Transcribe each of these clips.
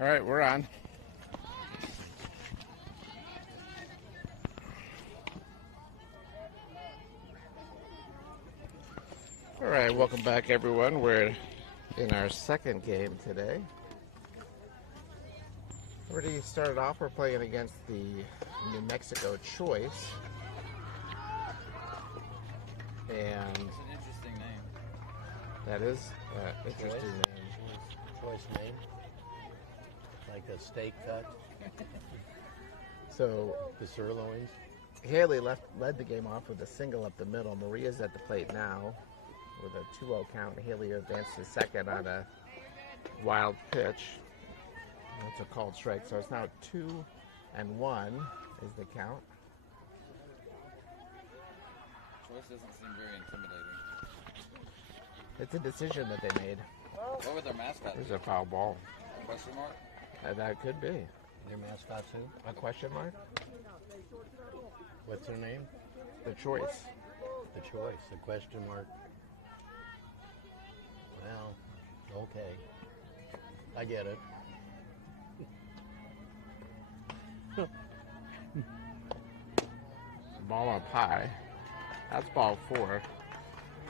All right, we're on. All right, welcome back, everyone. We're in our second game today. Already started off, we're playing against the New Mexico Choice. And it's an interesting name. That is an interesting name. Choice name? Like a steak cut? So The sirloins? Haley led the game off with a single up the middle. Maria's at the plate now with a 2-0 count. Haley advanced to second on a wild pitch. That's a called strike. So it's now 2-1 is the count. Choice doesn't seem very intimidating. It's a decision that they made. What would their mascot be? There's a foul ball. Question mark? That could be. Their mascot too? A question mark? What's their name? The Choice. The Choice. A question mark. Well, okay. I get it. Ball up high. That's ball 4.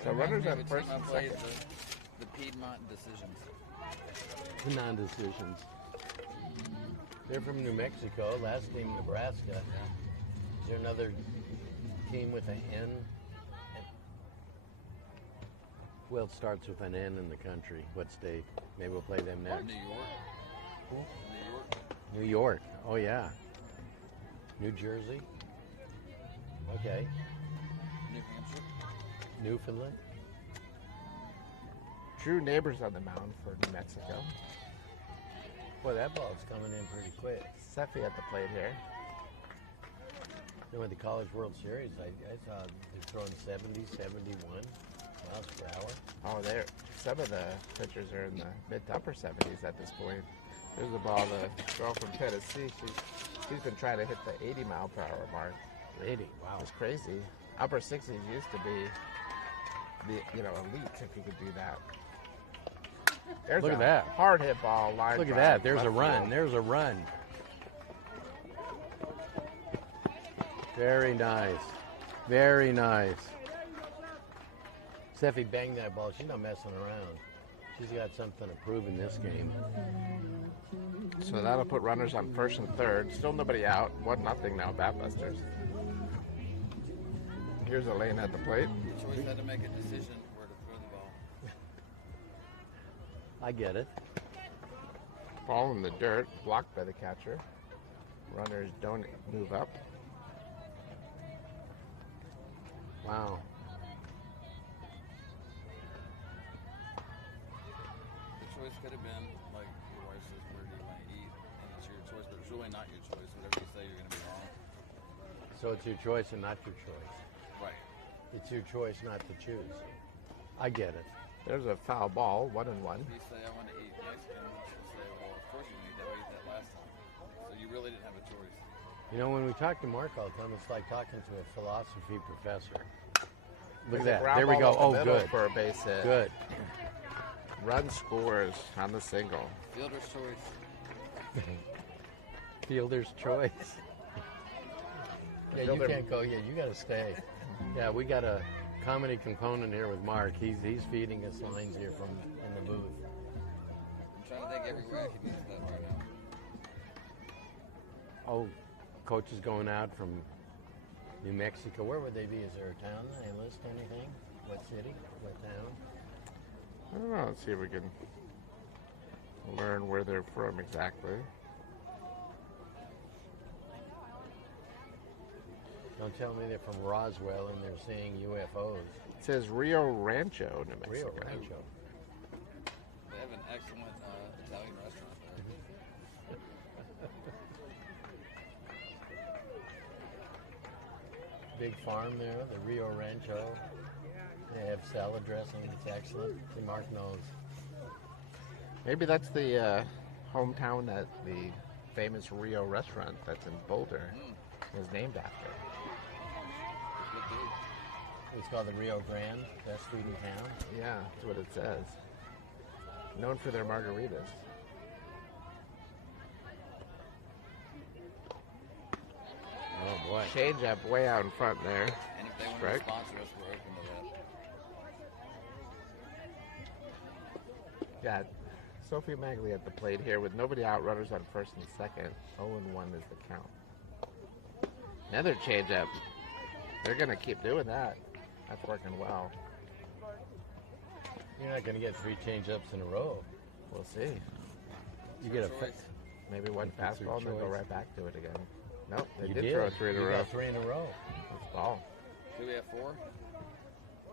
So runners at first and Played second. the Piedmont decisions. Non-decisions. They're from New Mexico. Last team, Nebraska. Is there another team with an N? Well, it starts with an N in the country. What state? Maybe we'll play them next. New York. Who? New York. New York. Oh, yeah. New Jersey. Okay. New Hampshire. Newfoundland. True neighbors on the mound for New Mexico. Boy, that ball's coming in pretty quick. Seffi at the plate here. Then with the College World Series, I saw they're throwing 70, 71 miles per hour. Oh, some of the pitchers are in the mid to upper 70s at this point. There's the ball, the girl from Tennessee. She's been trying to hit the 80 mile per hour mark. 80, wow. It's crazy. Upper 60s used to be the elite if you could do that. There's Look a at that. Hard hit ball, line Look at drive, that. There's a left run. field. There's a run. Very nice. Very nice. Seffi banged that ball. She's not messing around. She's got something to prove in this game. So that'll put runners on first and third. Still nobody out. 1-0 now, Batbusters. Here's Elaine at the plate. Choice had to make a decision where to throw the ball. I get it. Ball in the dirt, blocked by the catcher. Runners don't move up. Wow. The choice could have been, like your wife says, where do you want to eat? And it's your choice, but it's really not your choice. Whatever you say, you're going to be wrong. So it's your choice and not your choice. Right. It's your choice not to choose. I get it. There's a foul ball, 1-1. If you say, I want to eat Mexican, she'll say, well, of course you eat that way, you ate that last time. So you really didn't have a choice. You know, when we talk to Mark all the time, it's like talking to a philosophy professor. Look There's a at that. ground There we ball go. up the Oh, middle good. for a base hit. Good. Run scores on the single. Fielder's choice. Fielder's choice. Yeah, you Fielder- can't go yet. You got to stay. Yeah, we got a comedy component here with Mark. He's feeding us lines here from in the booth. I'm trying to think everywhere I could use that right now. Oh, coach is going out from New Mexico. Where would they be? Is there a town? They list anything? What city? What town? I don't know. Let's see if we can learn where they're from exactly. Don't tell me they're from Roswell and they're seeing UFOs. It says Rio Rancho, New Mexico. Rio Rancho. They have an excellent Italian restaurant there. Big farm there, the Rio Rancho. They have salad dressing. It's excellent. See, Mark knows. Maybe that's the hometown that the famous Rio restaurant that's in Boulder was named after. It's called the Rio Grande, best food in town. Yeah, that's what it says. Known for their margaritas. What? Change up way out in front there. And if they want to Strike. sponsor us, we're open to that. Got Sophie Magley at the plate here with nobody out, runners on first and second. 0-1 is the count. Another changeup. They're going to keep doing that. That's working well. You're not going to get 3 change-ups in a row. We'll see. You get a Choice. Maybe one That's your fastball and then go choice. right back to it again. Nope, they You did throw 3 in a You row. got 3 in a row. That's ball. Do we have 4?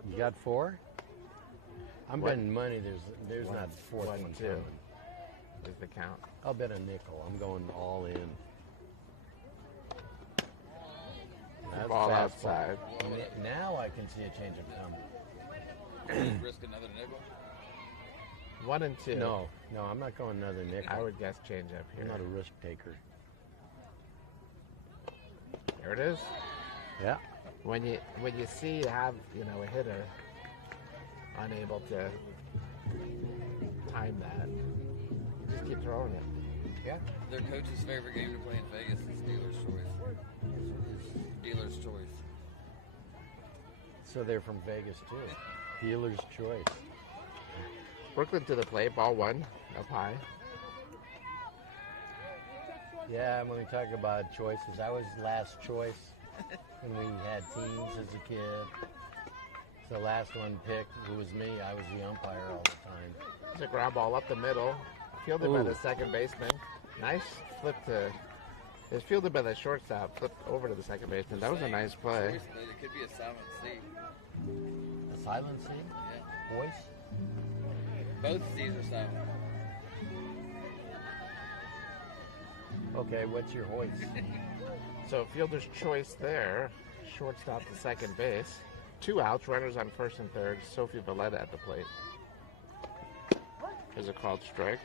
You got 4? I'm What? betting money there's One, not fourth one, one two. coming. Is the count. I'll bet a nickel. I'm going all in. That's Ball fastball. outside. Now I can see a change of coming. Risk another nickel? 1 and 2. No, I'm not going another nickel. I would guess change up I'm here. not a risk taker. There it is. Yeah. When you see you have a hitter unable to time that, you just keep throwing it. Yeah. Their coach's favorite game to play in Vegas is dealer's choice. Dealer's choice. So they're from Vegas too. Dealer's choice. Brooklyn to the plate, ball 1, up high. Yeah, when we talk about choices, I was last choice when we had teams as a kid. So last one picked, who was me, I was the umpire all the time. It's a ground ball up the middle, fielded by Ooh. the second baseman. Nice flip to. It's fielded by the shortstop, flipped over to the second baseman. That was a nice play. Choice, but it could be a silent C. A silent C? Yeah. Voice? Both C's are silent. Okay, what's your hoist? So fielder's choice there. Shortstop to second base. 2 outs, runners on first and third. Sophie Valletta at the plate. There's a called strike.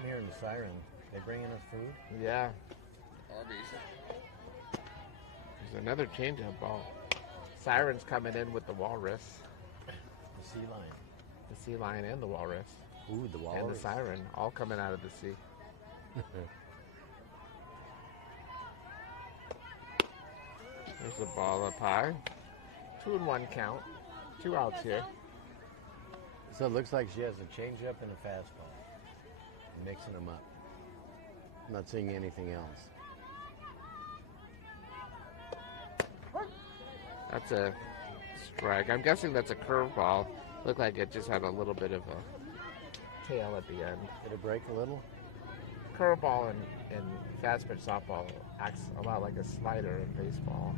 I'm hearing the siren. They bringing us food? Yeah, Arby's. there's another changeup ball. Sirens coming in with the walrus. The sea lion. The sea lion and the walrus. Ooh, the walrus. And the siren, all coming out of the sea. There's the ball up high. 2-1 count. 2 outs here. So it looks like she has a changeup and a fastball. Mixing them up. I'm not seeing anything else. That's a strike. I'm guessing that's a curveball. Looked like it just had a little bit of a tail at the end. Did it break a little? Curveball and fast pitch softball acts a lot like a slider in baseball.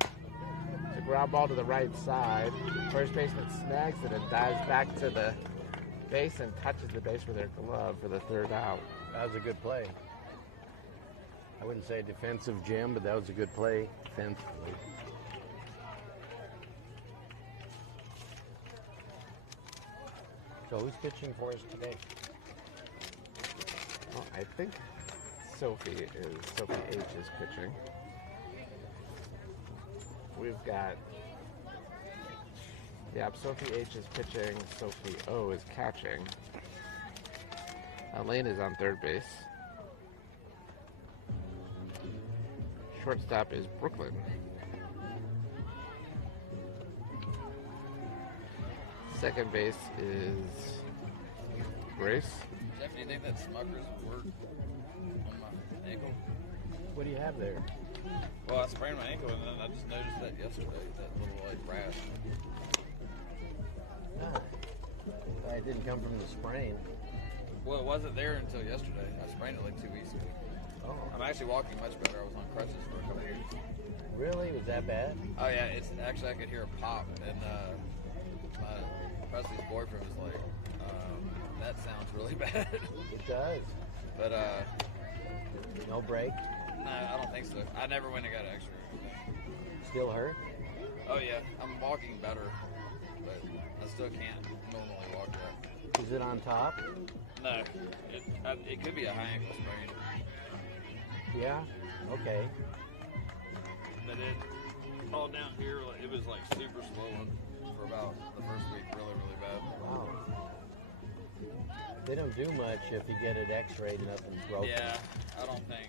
It's a ground ball to the right side. First baseman snags it and dives back to the base and touches the base with their glove for the 3rd out. That was a good play. I wouldn't say defensive, Jim, but that was a good play defensively. So who's pitching for us today? Well, I think Sophie H is pitching. We've got Sophie H is pitching, Sophie O is catching. Elaine is on third base. Shortstop is Brooklyn. Second base is Grace. Jeff, do you think that Smuckers would work on my ankle? What do you have there? Well, I sprained my ankle and then I just noticed that yesterday, that little like rash. Ah, it didn't come from the sprain. Well, it wasn't there until yesterday. I sprained it like 2 weeks ago. Oh, I'm actually walking much better. I was on crutches for a couple weeks. really? Was that bad? Oh yeah, it's actually I could hear a pop, and Presley's boyfriend was like, "That sounds really bad." It does. But No break? no, I don't think so. I never went and got X-ray. Still hurt? Oh yeah, I'm walking better, but I still can't normally walk that. Is it on top? No, it could be a high ankle sprain, Yeah? Okay. but it all down here, it was like super swollen for about the first week, really, really bad. Wow. They don't do much if you get it x-rayed, nothing's broken. Yeah, I don't think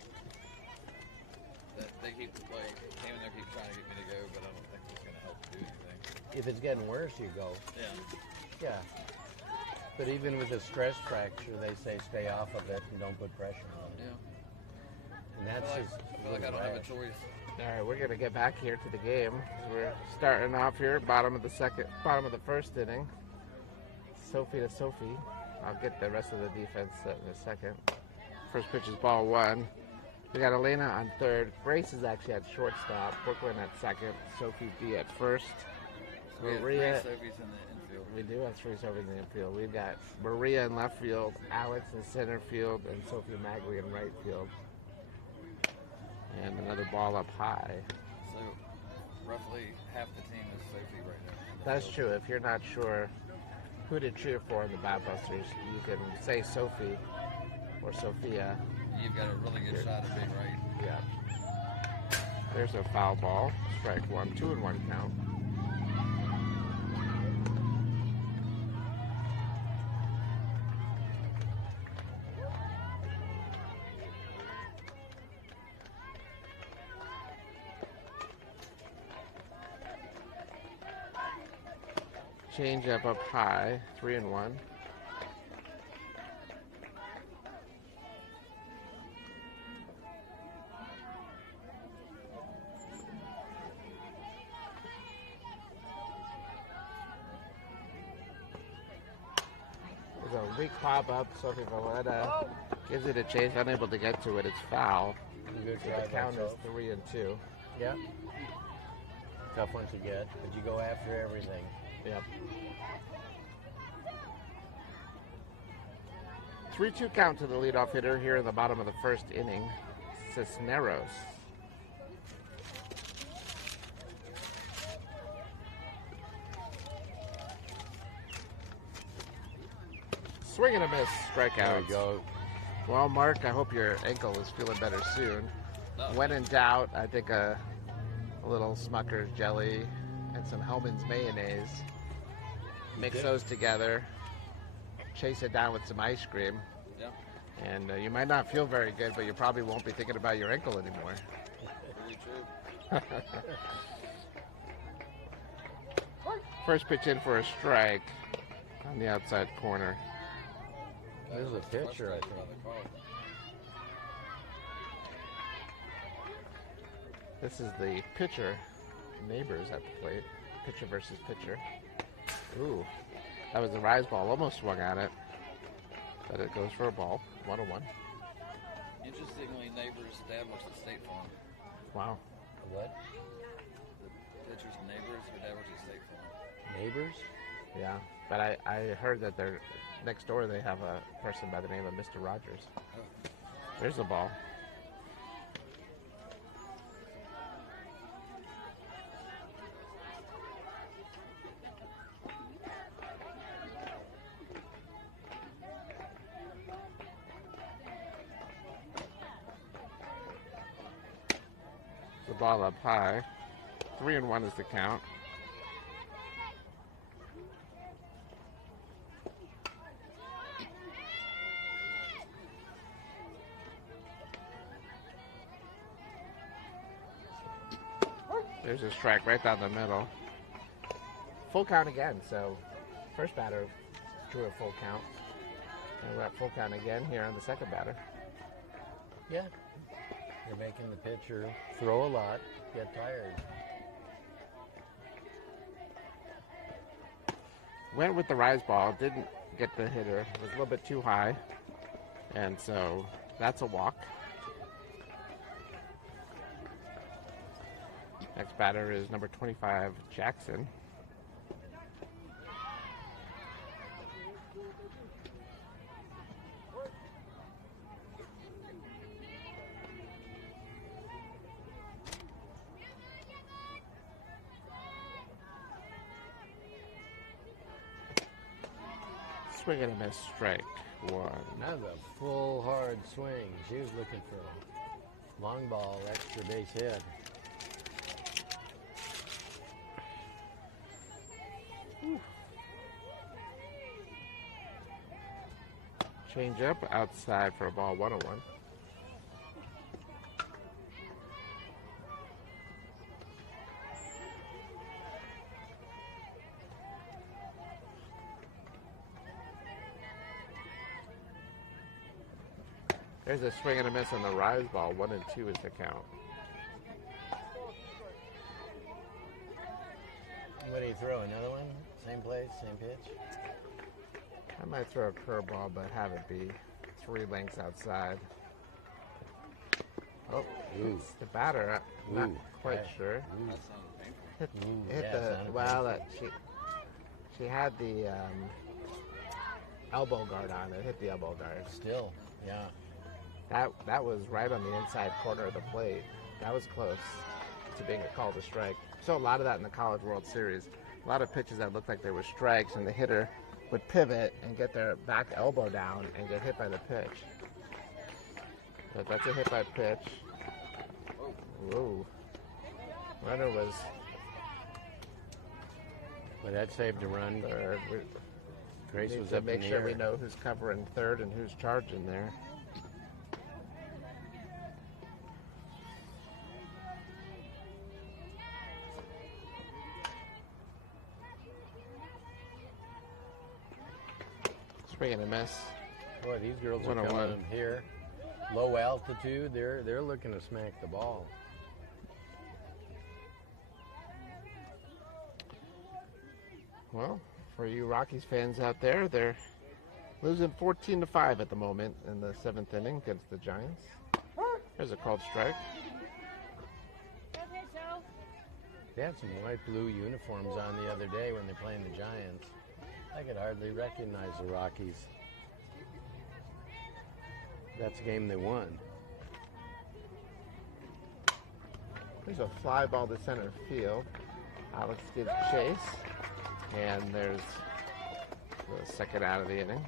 that they keep like came in there keep trying to get me to go, but I don't think it's gonna help do anything. If it's getting worse, you go. Yeah. Yeah. But even with a stress fracture, they say stay off of it and don't put pressure on it. Yeah. And that's just I feel like I don't have a choice. All right, we're gonna get back here to the game. We're starting off here, bottom of the first inning. Sophie to Sophie. I'll get the rest of the defense set in a second. First pitch is ball one. We got Elena on third. Grace is actually at shortstop. Brooklyn at second. Sophie B at first. So we have Maria. three Sophies in the infield. We do have three Sophies in the infield. We've got Maria in left field, Alex in center field, and Sophie Magley in right field. And another ball up high. So roughly half the team is Sophie right now. That's true. If you're not sure who to cheer for in the Batbusters, you can say Sophie or Sophia. You've got a really good shot at being right. Yeah. There's a foul ball. Strike one, 2-1 count. Change up high, 3-1. There's a weak pop up. Sophie Valletta gives it a chase, unable to get to it. It's foul. Good So try the count by is Soph. 3-2. Yeah. Tough one to get, but you go after everything. Yep. 3-2 count to the leadoff hitter here in the bottom of the first inning, Cisneros. Swing and a miss, strikeout. There we go. Well, Mark, I hope your ankle is feeling better soon. No. When in doubt, I think a little Smucker's jelly and some Hellman's mayonnaise. Mix those together, chase it down with some ice cream, Yeah. and you might not feel very good, but you probably won't be thinking about your ankle anymore. Very true. First pitch in for a strike on the outside corner. There's a pitcher, I Frustrated think. by the call. This is the pitcher, Neighbors at the plate. Pitcher versus pitcher. Ooh, that was a rise ball. Almost swung at it, but it goes for a ball. 1-1. Interestingly, Neighbors' dad works at State Farm. Wow. What? The pitcher's Neighbors, her dad works at State Farm. Neighbors? Yeah, but I heard that they're next door. They have a person by the name of Mr. Rogers. Oh. There's the ball. The ball up high. 3-1 is the count. There's a strike right down the middle. Full count again, so first batter drew a full count. And we're at full count again here on the second batter. Yeah. You're making the pitcher throw a lot, get tired. Went with the rise ball, didn't get the hitter. It was a little bit too high. And so that's a walk. Next batter is number 25, Jackson. Swing and a miss, strike one. That was a full hard swing. She was looking for a long ball, extra base hit. Change up outside for a ball 101. There's a swing and a miss on the rise ball. 1 and 2 is the count. What do you throw? Another one? Same place, same pitch? I might throw a curveball, but have it be 3 lengths outside. Oh, Ooh. it's the batter. I'm not Ooh, quite okay. sure. Ooh. That sounds painful. Hit Yeah, the sounded well. painful. She had the elbow guard on it. Hit the elbow guard. Still, yeah. That was right on the inside corner of the plate. That was close to being a call to strike. So a lot of that in the College World Series. A lot of pitches that looked like they were strikes, and the hitter would pivot and get their back elbow down and get hit by the pitch. But that's a hit by pitch. Whoa. Runner was But that saved a run. third. Grace We need was to up make in the sure air. we know who's covering third and who's charging there. Swing and a miss. Boy, these girls are 101. coming here. Low altitude, they're looking to smack the ball. Well, for you Rockies fans out there, they're losing 14-5 at the moment in the 7th inning against the Giants. There's a called strike. They had some white blue uniforms on the other day when they're playing the Giants. I could hardly recognize the Rockies. That's a game they won. There's a fly ball to center field. Alex gives chase, and there's the second out of the inning.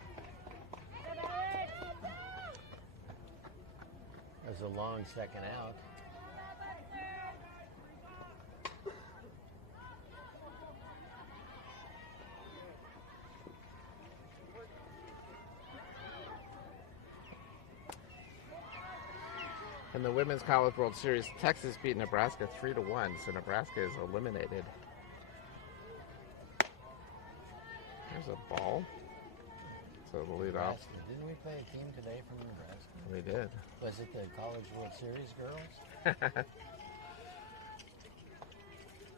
There's a long second out. In the Women's College World Series, Texas beat Nebraska 3-1, so Nebraska is eliminated. There's a ball. So the lead off. Nebraska. Didn't we play a team today from Nebraska? We did. Was it the College World Series girls?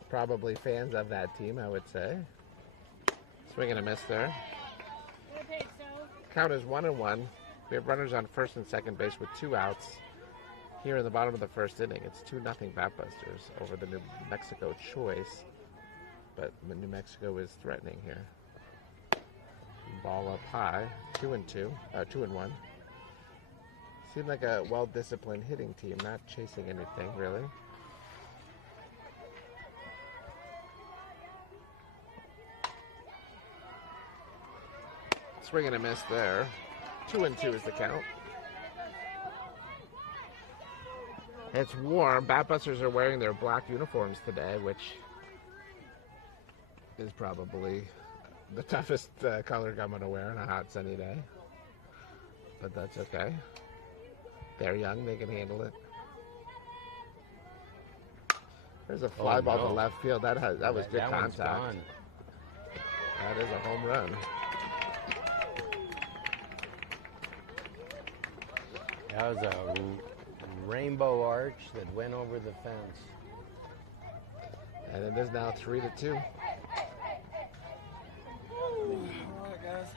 Probably fans of that team, I would say. Swing and a miss there. Count is 1-1. We have runners on first and second base with 2 outs. Here in the bottom of the first inning, it's 2-0 Batbusters over the New Mexico Choice. But New Mexico is threatening here. Ball up high, 2-1. Seemed like a well-disciplined hitting team, not chasing anything really. Swing and a miss there. 2-2 is the count. It's warm. Batbusters are wearing their black uniforms today, which is probably the toughest color I'm going to wear on a hot sunny day. But that's okay. They're young. They can handle it. There's a fly ball to left field. That was good That one's contact. gone. That is a home run. That was a rainbow arch that went over the fence. And it is now 3-2. All right, guys.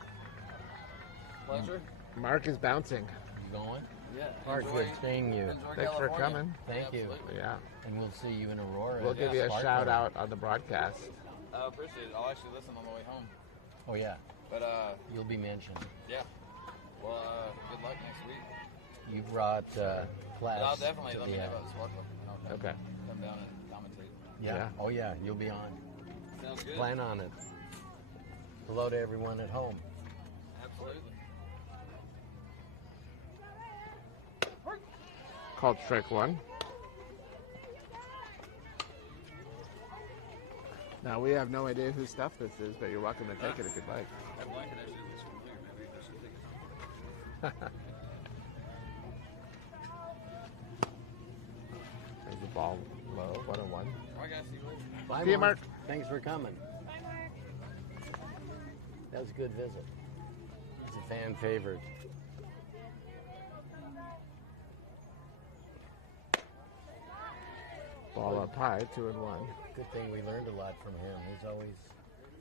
Pleasure. Mark is bouncing. You going? Yeah. Mark, enjoy- good seeing you. enjoy Thanks for California. coming. Thank you. Absolutely. Yeah. And we'll see you in Aurora. We'll give you a Sparkling. shout out on the broadcast. I appreciate it. I'll actually listen on the way home. Oh, yeah. But, You'll be mentioned. yeah. Well, good luck next week. You brought class. But I'll definitely to let the, me know about the Sparkle. I'll Okay. come down and commentate. Yeah. Yeah. Oh, yeah. You'll be on. Sounds good. Plan on it. Hello to everyone at home. Absolutely. Called strike 1. Now we have no idea whose stuff this is, but you're welcome to take it if you'd like. That blanket actually looks familiar. Maybe I should take it. There's the ball low, 1-1. All right, guys, see you later. Bye, See you, Mark. Thanks for coming. That was a good visit. He's a fan favorite. Ball up high, 2-1. Good thing we learned a lot from him. He's always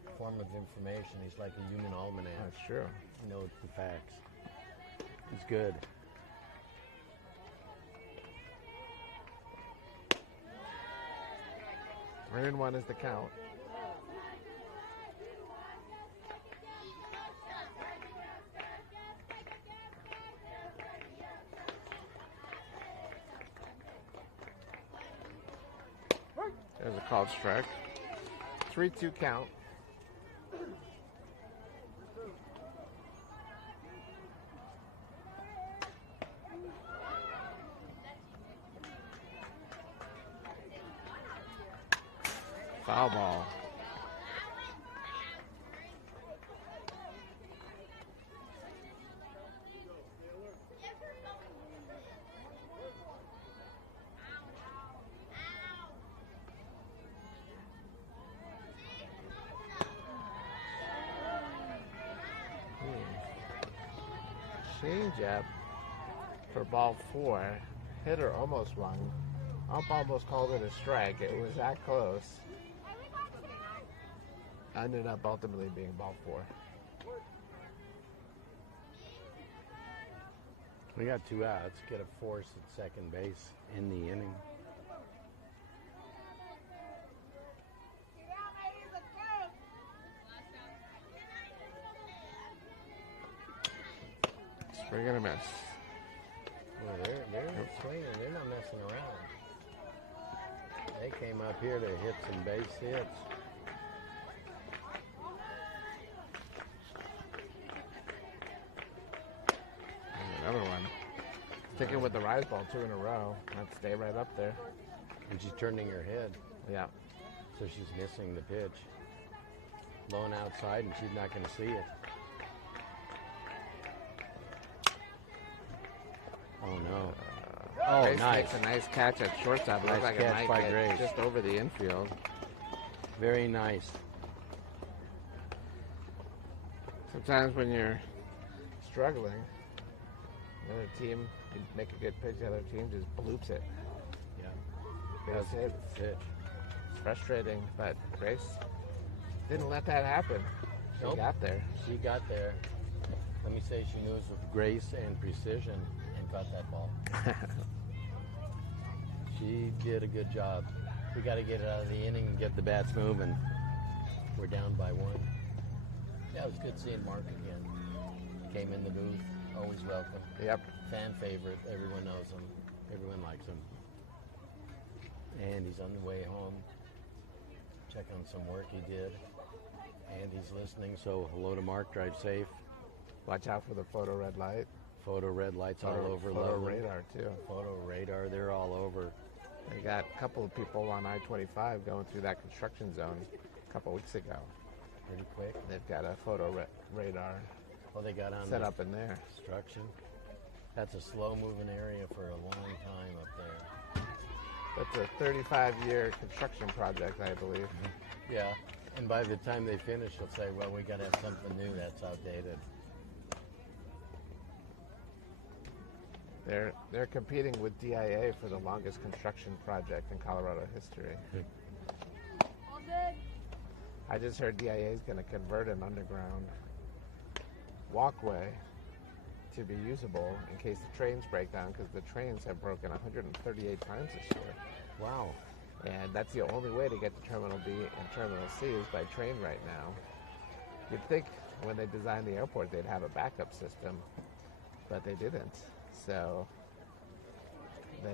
a form of information. He's like a human almanac. That's true. He knows the facts. He's good. Three and 1 is the count. There's a called strike. 3-2 count. Foul ball. Change up for ball 4. Hitter almost won. Ump almost called it a strike. It was that close. Ended up ultimately being ball 4. We got 2 outs. Get a force at second base in the inning. Swing and a miss. Well, they're swinging. They're not messing around. They came up here to hit some base hits. And another one. Sticking with the rise ball 2 in a row. Let's stay right up there. And she's turning her head, Yeah. so she's missing the pitch. Blowing outside, and she's not going to see it. Oh, no. Oh, Grace nice. makes a nice catch at shortstop. Nice Looks like catch it by might get Grace. just over the infield. Very nice. Sometimes when you're struggling, another team, you make a good pitch, the other team just bloops it. Yeah. Base That's a hit. good pitch. It's frustrating, but Grace didn't let that happen. She Nope. got there. She got there. Let me say she moves with grace and precision and caught that ball. She did a good job. We got to get it out of the inning and get the bats moving. We're down by 1. Yeah, it was good seeing Mark again. Came in the booth, always welcome. Yep. Fan favorite. Everyone knows him. Everyone likes him. And he's on the way home. Check on some work he did. And he's listening, so hello to Mark. Drive safe. Watch out for the photo red light. Photo red lights all over. Photo Loveland. radar, too. Photo radar, they're all over. They got a couple of people on I-25 going through that construction zone a couple weeks ago. Pretty quick. They've got a photo radar Well, they got on set the up in there. construction. That's a slow-moving area for a long time up there. That's a 35-year construction project, I believe. Yeah, and by the time they finish, they'll say, well, we got to have something new that's outdated. They're competing with DIA for the longest construction project in Colorado history. I just heard DIA is going to convert an underground walkway to be usable in case the trains break down, because the trains have broken 138 times this year. Wow. And that's the only way to get to Terminal B and Terminal C is by train right now. You'd think when they designed the airport they'd have a backup system, but they didn't. So the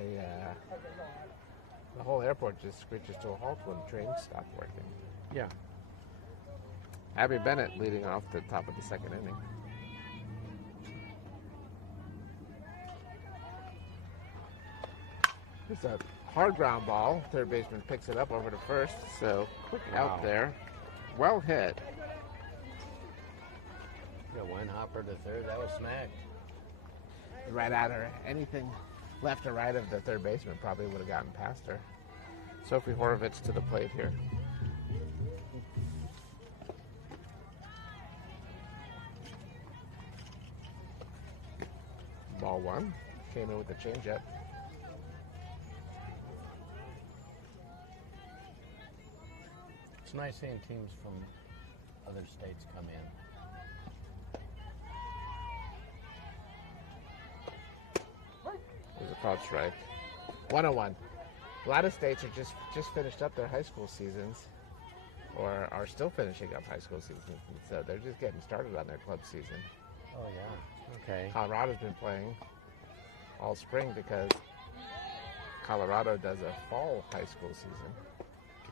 whole airport just screeches to a halt when trains stop working. Yeah. Abby Bennett leading off the top of the second inning. It's a hard ground ball. Third baseman picks it up over to first. So quick out there. Well hit. Yeah, one hopper to third. That was smacked. right at her. Anything left or right of the third baseman probably would have gotten past her. Sophie Horovitz to the plate here. Ball one. Came in with the changeup. It's nice seeing teams from other states come in. There's a called strike. 101. A lot of states are just finished up their high school seasons, or are still finishing up high school seasons. So they're just getting started on their club season. Oh, yeah. Okay. Colorado's been playing all spring because Colorado does a fall high school season.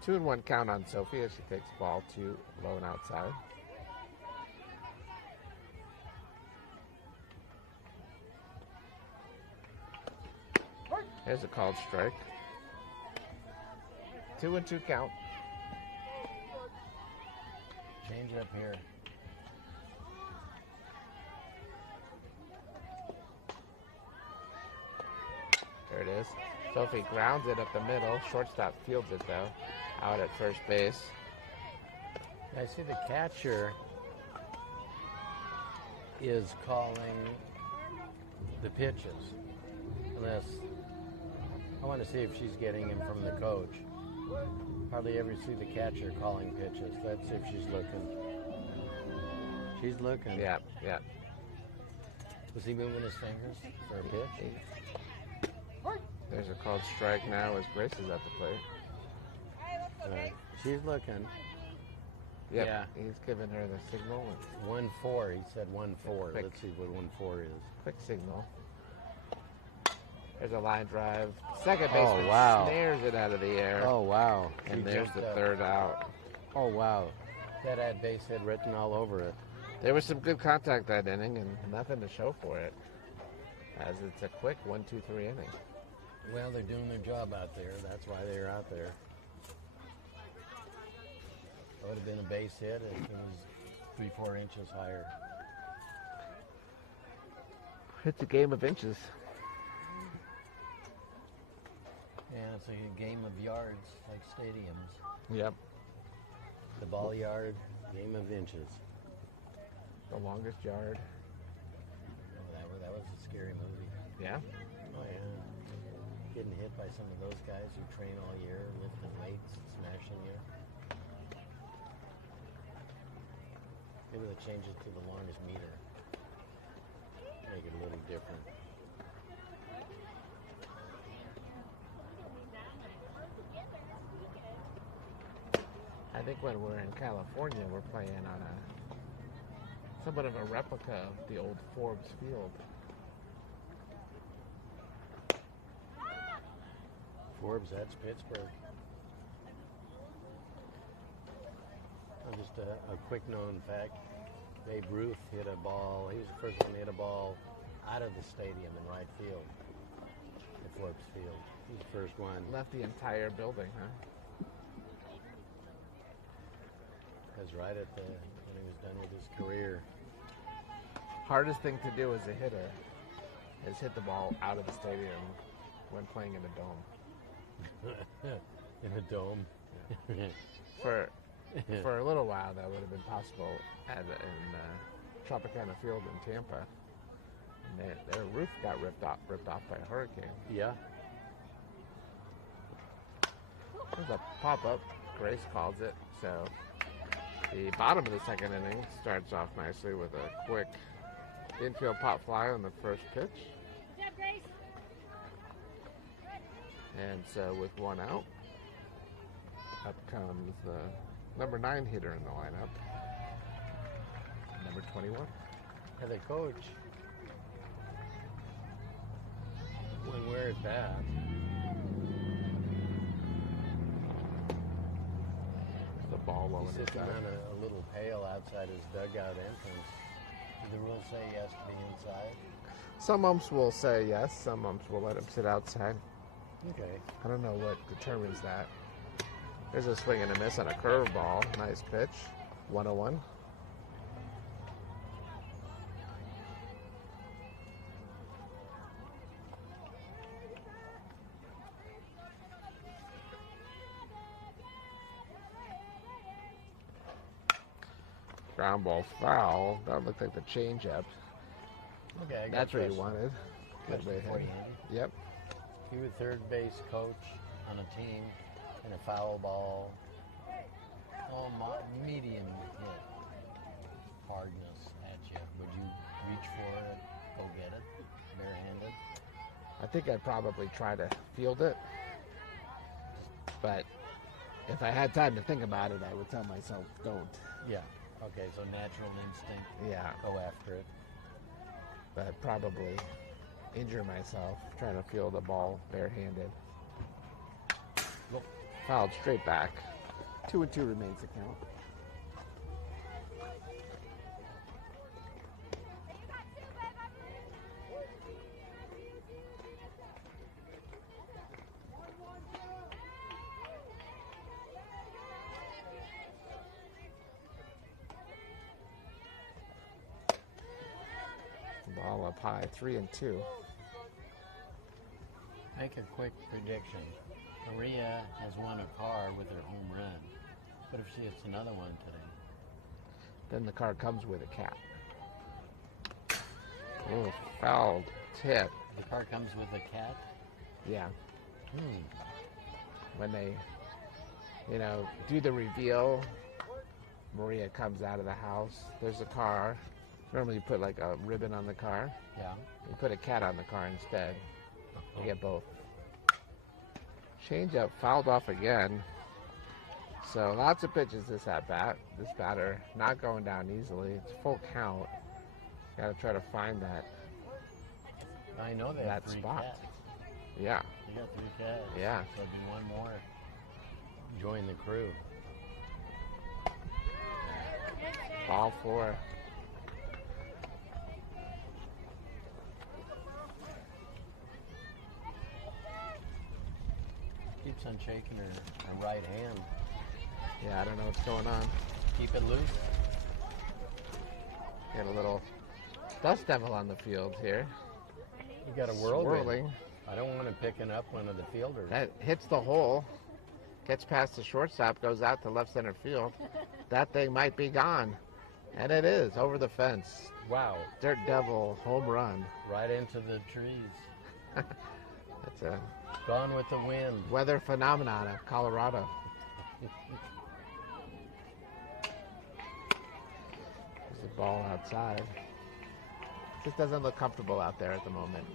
2-1 count on Sophie as she takes ball 2 low and outside. Here's a called strike. 2-2 count. Change it up here. There it is. Sophie grounds it up the middle. Shortstop fields it though. Out at first base. I see the catcher is calling the pitches. Unless I want to see if she's getting him from the coach. Hardly ever see the catcher calling pitches. Let's see if she's looking. She's looking. Yeah. Was he moving his fingers for a pitch? There's a called strike now as Grace is at the plate. Right. She's looking. Yep. Yeah. He's giving her the signal. 1-4. He said 1-4. Quick. Let's see what 1-4 is. Quick signal. There's a line drive. Second baseman wow. snares it out of the air. Oh, wow. And She there's jumped the up. third out. Oh, wow. That had base hit written all over it. There was some good contact that inning and nothing to show for it. As it's a quick 1-2-3 inning. Well, they're doing their job out there. That's why they're out there. It would have been a base hit if it was 3-4 inches higher. It's a game of inches. Yeah, it's like a game of yards, like stadiums. Yep. The ball yard, game of inches. The longest yard. Oh, that was a scary movie. Yeah. Oh, yeah. Getting hit by some of those guys who train all year, lifting weights, smashing you. Maybe they'll change it to the longest meter. Make it a little different. I think when we're in California, we're playing on somewhat of a replica of the old Forbes Field. Forbes, that's Pittsburgh. Just a quick known fact. Babe Ruth hit a ball. He was the first one to hit a ball out of the stadium in right field at Forbes Field. He was the first one. Left the entire building, huh? That was right at when he was done with his career. Hardest thing to do as a hitter is hit the ball out of the stadium when playing in a dome. In a dome. For a little while, that would have been possible in Tropicana Field in Tampa. And their roof got ripped off by a hurricane. Yeah. There's a pop-up. Grace calls it. So the bottom of the second inning starts off nicely with a quick infield pop fly on the first pitch. Good job, Grace. And so with one out, up comes the number 9 hitter in the lineup, number 21. And the coach, when we're at bat, The ball low he's in his sitting back. on a little pail outside his dugout entrance. Do the rules say he has to be inside? Some umps will say yes, some umps will let him sit outside. Okay. I don't know what determines that. There's a swing and a miss on a curveball. Nice pitch. 101. Ground ball foul. That looked like the changeup. Okay, I got That's what you question. wanted. Good Question way for ahead. you. Yep. You were third base coach on a team and a foul ball. Oh, medium hit hardness at you. Would you reach for it, go get it, barehanded? I think I'd probably try to field it. But if I had time to think about it, I would tell myself, don't. Yeah. Okay, so natural instinct. Yeah. Go after it. But probably injure myself trying to field the ball barehanded. Fouled straight back. 2-2 remains the count. Ball up high, 3-2. Make a quick prediction. Maria has won a car with her home run. What if she hits another one today? Then the car comes with a cat. Oh, foul tip. The car comes with a cat? Yeah. When they, do the reveal, Maria comes out of the house. There's a car. Normally you put like a ribbon on the car. Yeah. You put a cat on the car instead. You get both. Change up, fouled off again. So lots of pitches this at bat. This batter not going down easily. It's full count. Got to try to find that. I know they that have three spot. cats. Yeah. They got three cats. Yeah. So there'll be one more. Join the crew. Ball 4. Keeps on shaking her right hand. Yeah, I don't know what's going on. Keep it loose. Get a little dust devil on the field here. You got a whirlwind. Swirling. I don't want him picking up one of the fielders. That hits the hole, gets past the shortstop, goes out to left center field. That thing might be gone. And it is, over the fence. Wow. Dirt Devil home run. Right into the trees. That's a Gone with the wind. weather phenomenon of Colorado. There's the ball outside. Just doesn't look comfortable out there at the moment.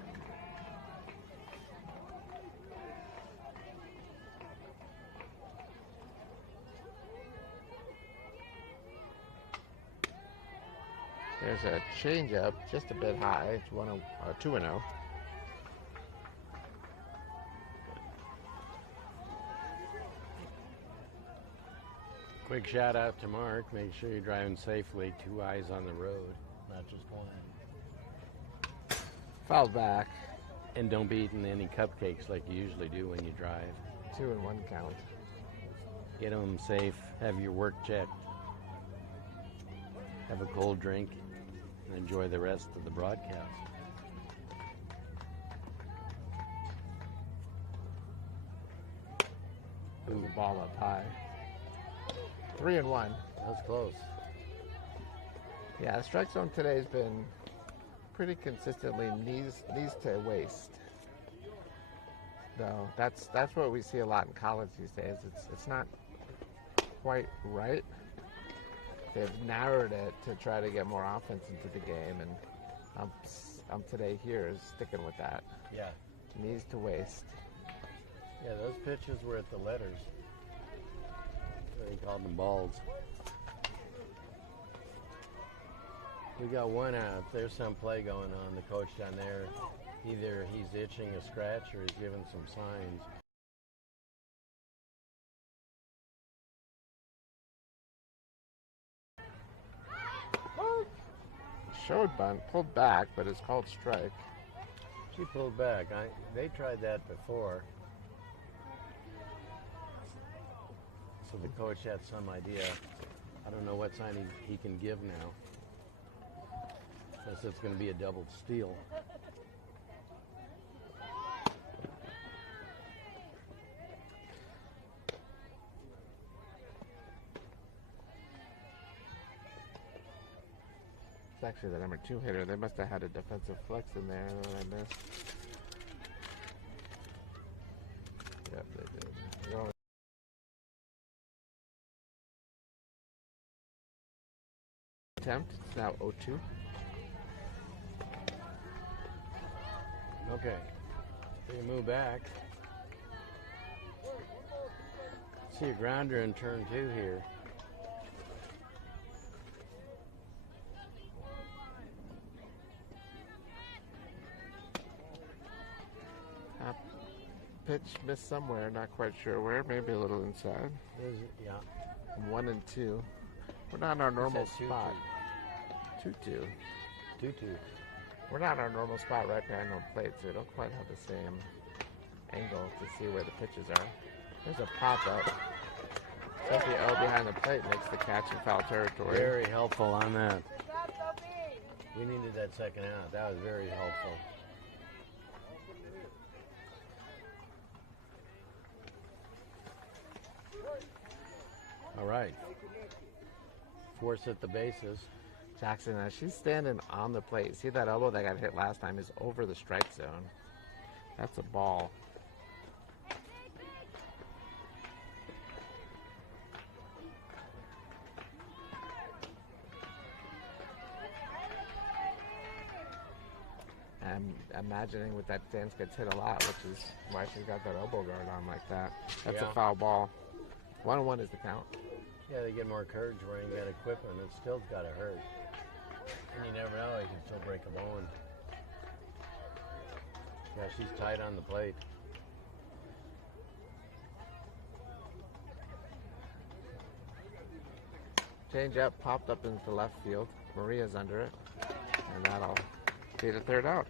There's a changeup, just a bit high. It's 2-0. Quick shout out to Mark. Make sure you're driving safely. 2 eyes on the road, not just one. Fouled back. And don't be eating any cupcakes like you usually do when you drive. 2-1 count. Get them safe. Have your work checked. Have a cold drink and enjoy the rest of the broadcast. There's the ball up high. 3-1. That was close. Yeah, the strike zone today has been pretty consistently knees to waist. Though that's what we see a lot in college these days. It's not quite right. They've narrowed it to try to get more offense into the game, and I'm today here is sticking with that. Yeah. Knees to waist. Yeah, those pitches were at the letters. They called them balls. We got one out. There's some play going on. The coach down there, either he's itching a scratch or he's giving some signs. Showed bunt, pulled back, but it's called strike. She pulled back. They tried that before. So the coach had some idea. I don't know what sign he can give now. Unless it's going to be a double steal. actually the number 2 hitter. They must have had a defensive flex in there that I missed. Yep, they did. They're only attempt. It's now 0-2. Okay. So you move back. See a grounder in turn 2 here. Pitch missed somewhere, not quite sure where. Maybe a little inside. Yeah. 1-2. We're not in our normal It says spot. 2-2. 2-2. We're not in our normal spot right behind home plate, so we don't quite have the same angle to see where the pitches are. There's a pop-up. Says the L behind the plate makes the catch in foul territory. Very helpful on that. We needed that second out. That was very helpful. All right. Force at the bases. Jackson, she's standing on the plate. See that elbow that got hit last time is over the strike zone. That's a ball. I'm imagining with that stance gets hit a lot, which is why she's got that elbow guard on like that. That's a foul ball. 1-1 is the count. Yeah, they get more courage wearing that equipment. It still's got to hurt. And you never know, you can still break a bone. Yeah, she's tight on the plate. Change up, popped up into left field. Maria's under it. And that'll be the third out.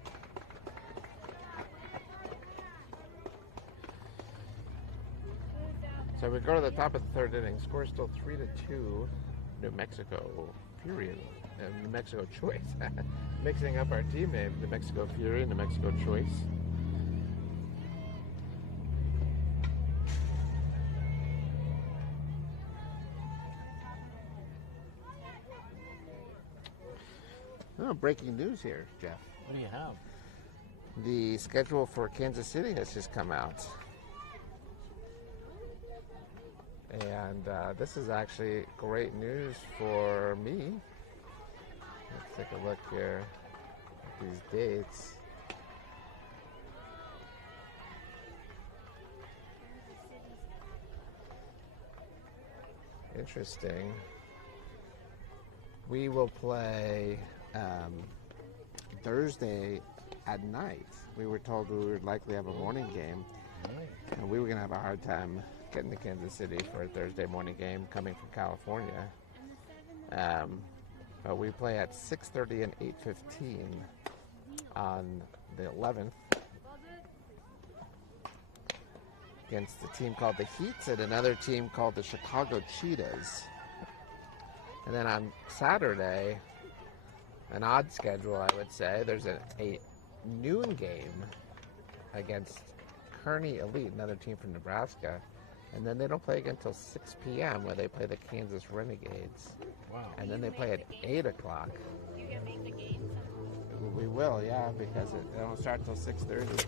So we go to the top of the third inning. Score still 3-2. New Mexico Fury. New Mexico Choice. Mixing up our team name. New Mexico Fury, New Mexico Choice. Oh, breaking news here, Jeff. What do you have? The schedule for Kansas City has just come out. And this is actually great news for me. Let's take a look here at these dates. Interesting. We will play Thursday at night. We were told we would likely have a morning game. And we were going to have a hard time getting to Kansas City for a Thursday morning game coming from California. But we play at 6:30 and 8:15 on the 11th against a team called the Heats and another team called the Chicago Cheetahs. And then on Saturday, an odd schedule, I would say, there's a noon game against Kearney Elite, another team from Nebraska. And then they don't play again until 6 p.m. where they play the Kansas Renegades. Wow. And then they play at 8 o'clock. We will, yeah, because it don't start till 6:30.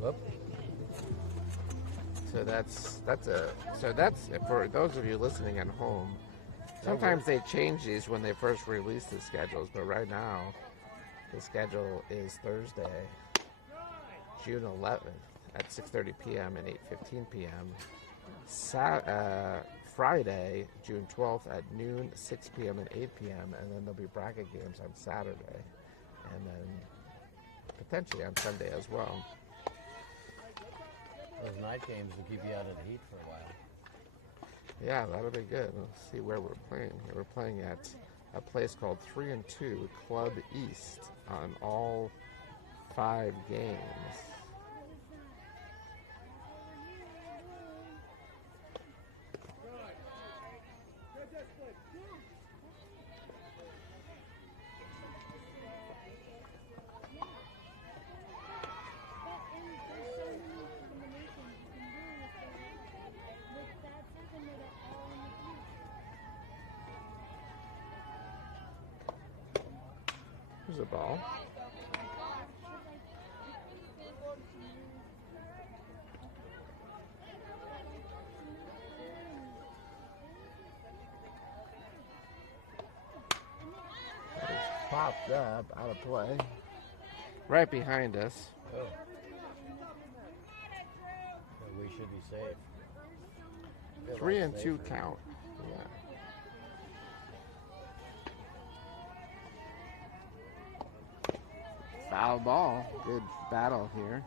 Whoop. So that's for those of you listening at home. Sometimes they change these when they first release the schedules, but right now the schedule is Thursday, June 11th at 6:30 p.m. and 8:15 p.m. Friday, June 12th at noon, 6 p.m. and 8 p.m. And then there'll be bracket games on Saturday, and then potentially on Sunday as well. Those night games will keep you out of the heat for a while. Yeah, that'll be good. Let's see where we're playing. We're playing at a place called 3 and 2 Club East on all 5 games. There's a ball. It's popped up, out of play. Right behind us. Oh. So we should be safe. Feel 3 like and 2 safer. count. Yeah. Foul ball. Good battle here.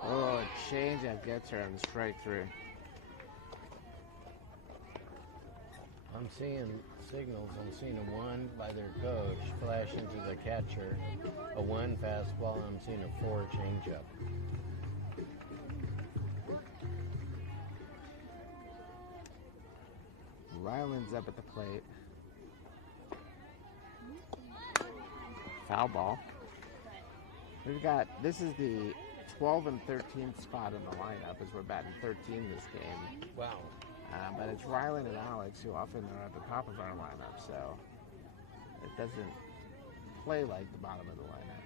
Oh, a changeup gets her on strike 3. I'm seeing signals. I'm seeing a 1 by their coach flash into the catcher, a 1 fastball, and I'm seeing a 4 changeup. Ryland's up at the plate. Foul ball. We've got, this is the 12 and 13th spot in the lineup as we're batting 13 this game. Wow. But it's Ryland and Alex who often are at the top of our lineup, so it doesn't play like the bottom of the lineup.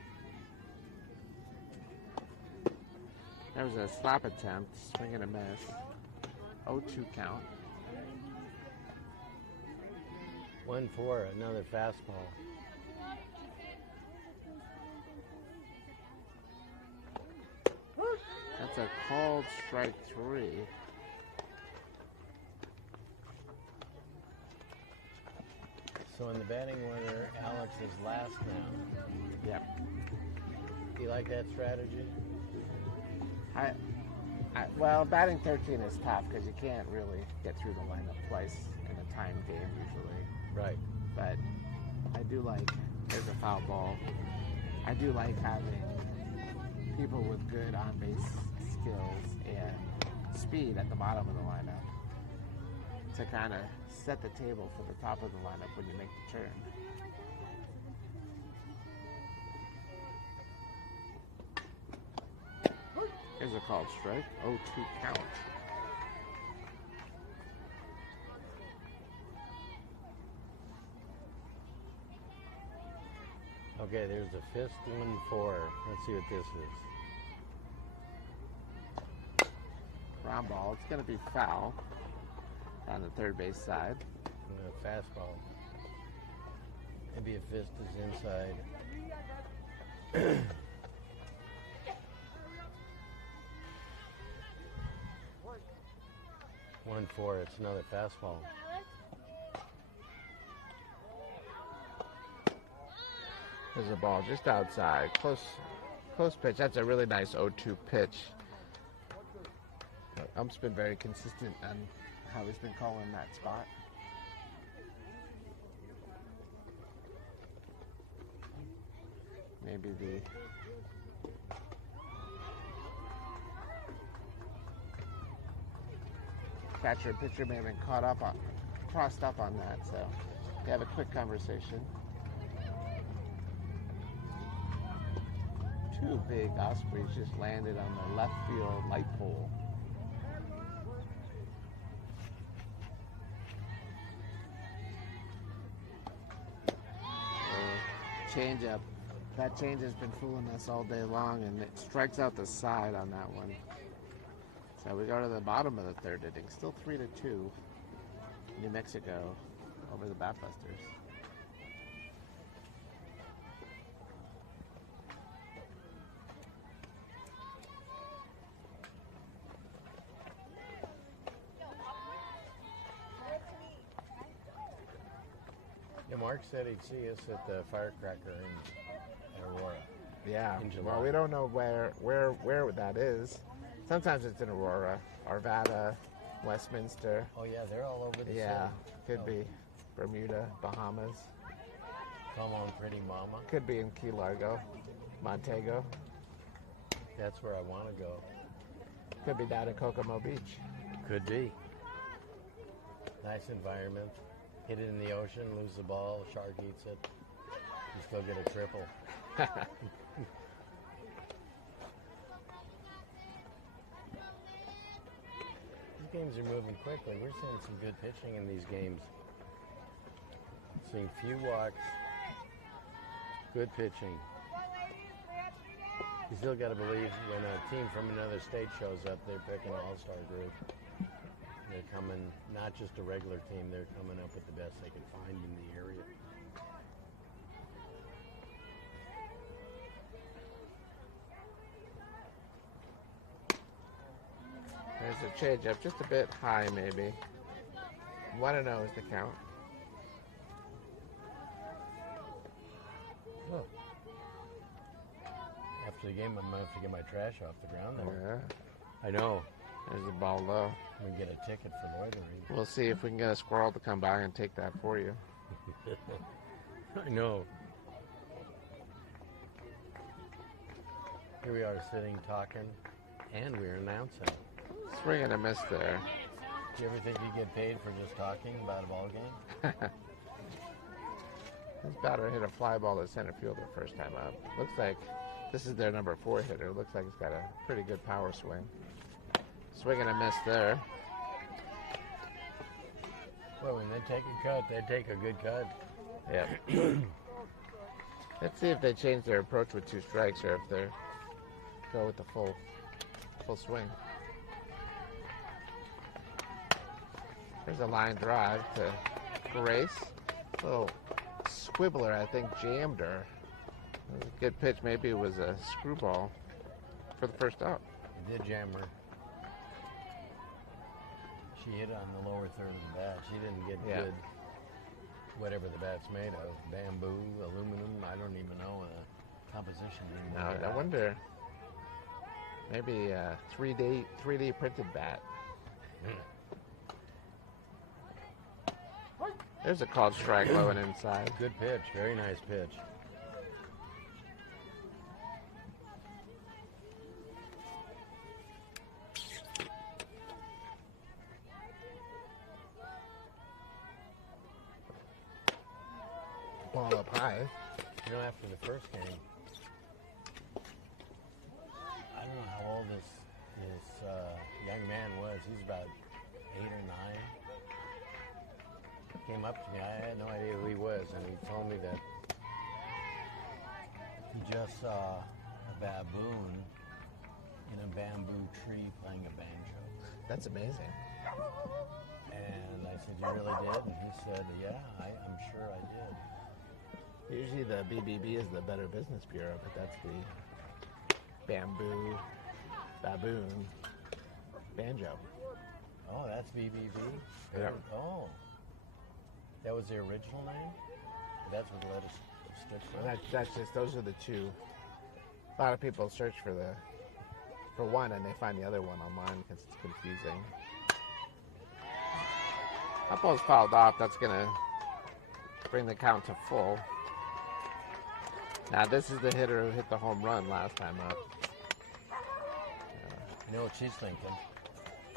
There was a slap attempt, swing and a miss. 0-2 count. 1-4, another fastball. That's a called strike 3. So in the batting order, Alex is last now. Yep. Do you like that strategy? Well, batting 13 is tough because you can't really get through the lineup twice in a timed game usually. Right. But I do like, there's a foul ball. I do like having people with good on-base skills and speed at the bottom of the lineup to kind of set the table for the top of the lineup when you make the turn. Here's a called strike. 0-2 count. Okay, there's a fist 1-4. Let's see what this is. Ground ball. It's going to be foul on the third base side. Fastball. Maybe a fist is inside. 1-4. It's another fastball. There's a ball just outside. Close pitch. That's a really nice 0-2 pitch. Ump's been very consistent on how he's been calling that spot. Maybe the catcher and pitcher may have been crossed up on that, so they have a quick conversation. Two big ospreys just landed on the left field light pole. Change up. That change has been fooling us all day long, and it strikes out the side on that one. So we go to the bottom of the third inning. Still 3-2. New Mexico over the Batbusters. Yeah, Mark said he'd see us at the firecracker in Aurora. Yeah. In July. Well, we don't know where that is. Sometimes it's in Aurora, Arvada, Westminster. Oh yeah, they're all over the Yeah, city. could be Bermuda, Bahamas. Come on, pretty mama. Could be in Key Largo, Montego. That's where I want to go. Could be down in Kokomo Beach. Could be. Nice environment. Hit it in the ocean, lose the ball, shark eats it. and still get a triple. These games are moving quickly. We're seeing some good pitching in these games. Seeing few walks, good pitching. You still got to believe when a team from another state shows up, they're picking an all-star group. They're coming, not just a regular team, they're coming up with the best they can find in the area. There's a change-up, just a bit high maybe. 1-0 is the count. Oh. After the game, I'm going to have to get my trash off the ground there. Yeah. I know. There's the ball low. We can get a ticket for loitering. We'll see if we can get a squirrel to come by and take that for you. I know. Here we are sitting, talking, and we're announcing. Swing and a miss there. Do you ever think you get paid for just talking about a ball game? This batter hit a fly ball to center field the first time up. Looks like this is their number 4 hitter. Looks like he's got a pretty good power swing. Swing and a miss there. Well, when they take a cut, they take a good cut. Yep. Let's see if they change their approach with 2 strikes or if they go with the full swing. There's a line drive to Grace. Little squibbler, I think, jammed her. That was a good pitch. Maybe it was a screwball for the first out. It did jam her. She hit on the lower third of the bat. She didn't get good, whatever the bat's made of, bamboo, aluminum, I don't even know the composition. No, I wonder, maybe a 3D printed bat. There's a called strike low and inside. Good pitch, very nice pitch. Ball up high. You know, after the first game, I don't know how old this young man was. He's about 8 or 9. Came up to me. I had no idea who he was, and he told me that he just saw a baboon in a bamboo tree playing a banjo. That's amazing. And I said, "You really did?" And he said, "Yeah, I'm sure I did." Usually the BBB is the Better Business Bureau, but that's the baboon, banjo. Oh, that's BBB? Yeah. Oh. That was the original name? That's what let us stick for? Well, that's just, those are the 2. A lot of people search for one and they find the other one online because it's confusing. That ball's fouled off. That's going to bring the count to full. Now, this is the hitter who hit the home run last time up. You know what she's thinking?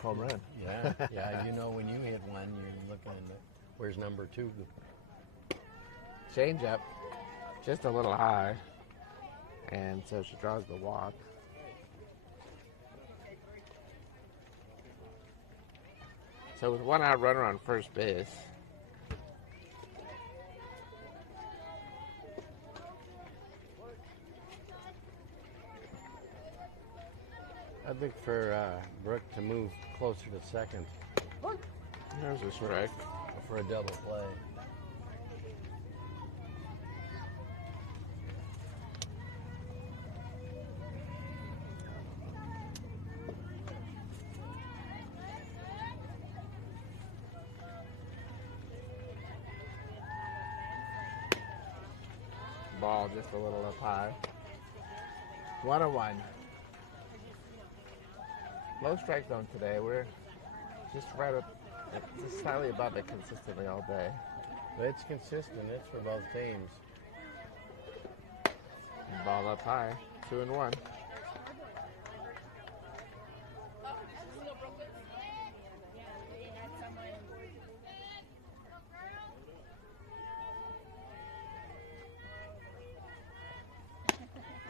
Home run. Yeah. You know when you hit one, you're looking at where's number 2? Change up, just a little high, and so she draws the walk. So with 1 out runner on first base, I'd look for Brooke to move closer to second there's a strike. for a double play. Ball just a little up high. 1-1. Low strike zone today. We're just right up, just slightly above it consistently all day. But it's consistent. It's for both teams. Ball up high. 2-1.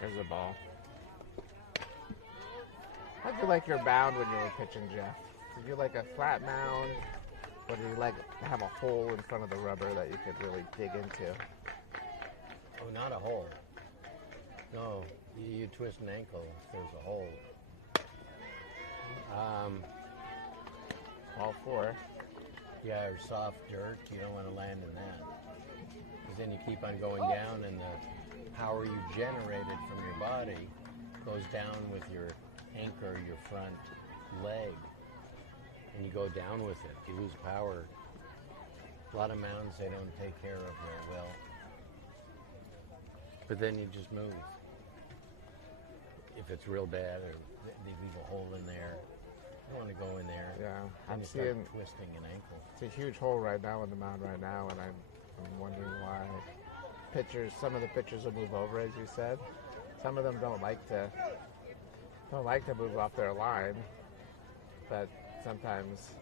There's a ball. How'd you like your mound when you were pitching, Jeff? Did you like a flat mound, or did you like to have a hole in front of the rubber that you could really dig into? Oh, not a hole. No, you twist an ankle if there's a hole. All four. Yeah, or soft dirt. You don't want to land in that. Because then you keep on going down, and the power you generated from your body goes down with your anchor, your front leg. And you go down with it. You lose power. A lot of mounds they don't take care of very well. But then you just move. If it's real bad, or they leave a hole in there, you don't want to go in there. Yeah, and I'm you start seeing twisting an ankle. it's a huge hole right now in the mound right now, and I'm wondering why some of the pitchers will move over, as you said. Some of them don't like to move off their line, but sometimes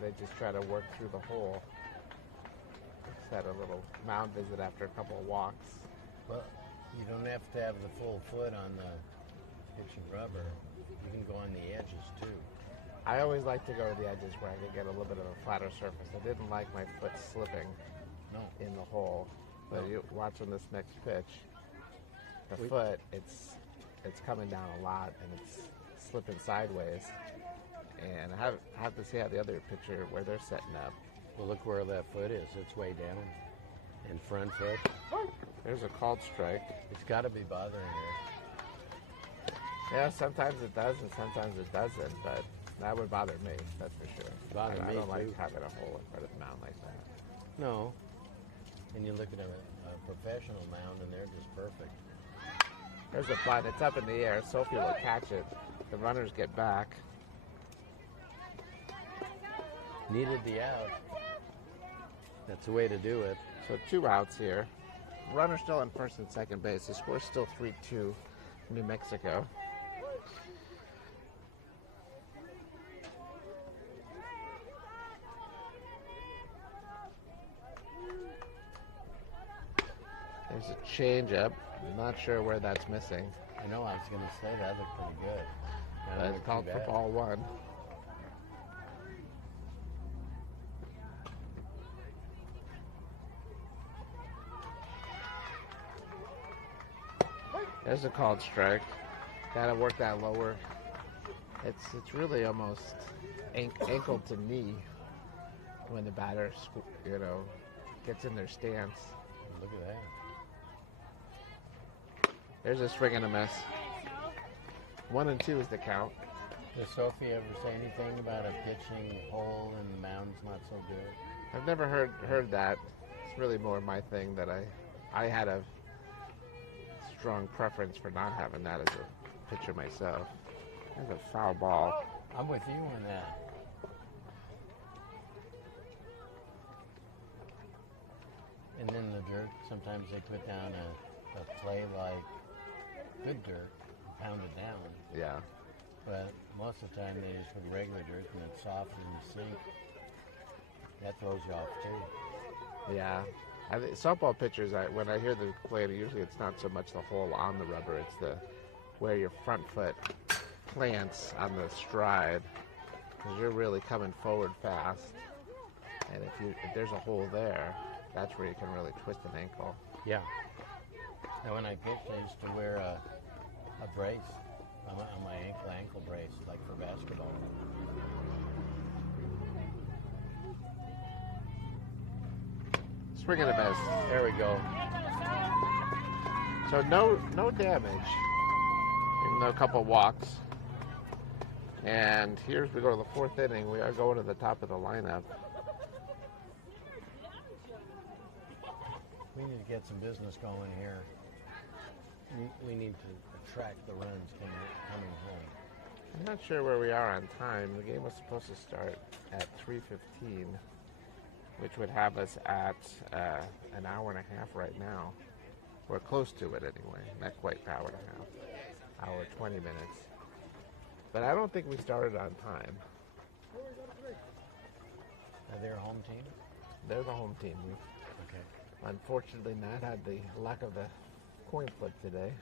they just try to work through the hole. Just had a little mound visit after a couple of walks. Well, you don't have to have the full foot on the pitching rubber. You can go on the edges too. I always like to go to the edges where I could get a little bit of a flatter surface. I didn't like my foot slipping in the hole. But you watching this next pitch, the foot, it's coming down a lot and it's slipping sideways. And I have to see how the other pitcher, where they're setting up. Well, look where that foot is. It's way down. And front foot. There's a called strike. It's got to be bothering her. Yeah, sometimes it does and sometimes it doesn't, but that would bother me, that's for sure. I don't like having a hole in front of the mound like that. No. And you look at a professional mound and they're just perfect. There's a bunt. It's up in the air. Sophie will catch it. The runners get back. Needed the out. That's the way to do it. So 2 outs here. Runner still on first and second base. The score's still 3-2, New Mexico. There's a changeup. I'm not sure where that's missing. I know, I was going to say that looked pretty good. But it's called for ball 1. There's a called strike. Gotta work that lower. It's really almost ankle to knee when the batter, gets in their stance. Look at that. There's a swing and a miss. 1 and 2 is the count. Does Sophie ever say anything about a pitching hole and the mound's not so good? I've never heard that. It's really more my thing that I had a strong preference for not having that as a pitcher myself. That's a foul ball. I'm with you on that. And then the dirt, sometimes they put down a clay like good dirt, pound it down. Yeah. But most of the time they just put regular dirt and it's soft in the sink. That throws you off too. Yeah. I think softball pitchers, when I hear the play, usually it's not so much the hole on the rubber, it's where your front foot plants on the stride, because you're really coming forward fast. And if there's a hole there, that's where you can really twist an ankle. Yeah. And when I pitched, I used to wear a brace on my ankle brace, like for basketball. Swing and a miss. There we go. So no damage, even though a couple walks. And we go to the 4th inning. We are going to the top of the lineup. We need to get some business going here. We need to attract the runs coming home. I'm not sure where we are on time. The game was supposed to start at 3:15, which would have us at an hour and a half right now. We're close to it anyway. Not quite an hour and a half. Hour 20 minutes. But I don't think we started on time. Are they a home team? They're the home team. We Okay. unfortunately not had the luck of the coin flip today.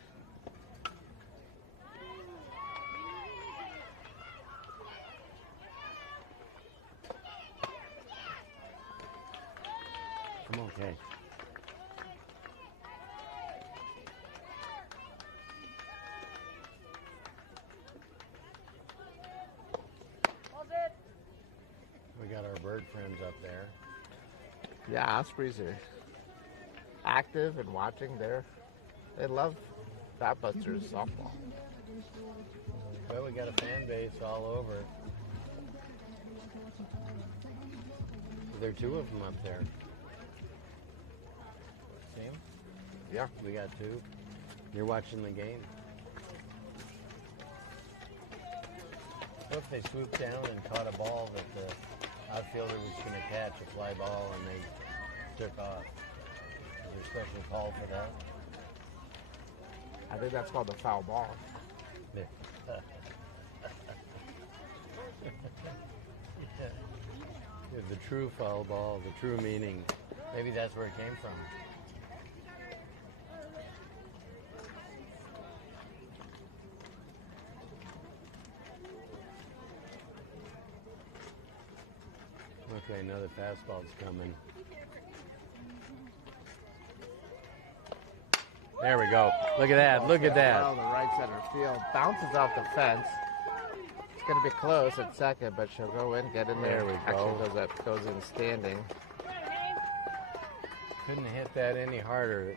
I'm okay. We got our bird friends up there. Yeah, Ospreys are active and watching. They love Batbusters softball. Well, we got a fan base all over. There are two of them up there. See 'em? Yeah. We got two. You're watching the game. What if they swooped down and caught a ball that the outfielder was going to catch, a fly ball, and they took off? Is there a special call for that? I think that's called the foul ball. Yeah. The true foul ball, the true meaning. Maybe that's where it came from. Okay, another fastball's coming. There we go. Look at that. Look at that. Well, the right center field bounces off the fence. It's going to be close at second, but she'll go in, get in there. There we Actually go. goes in standing. Couldn't hit that any harder.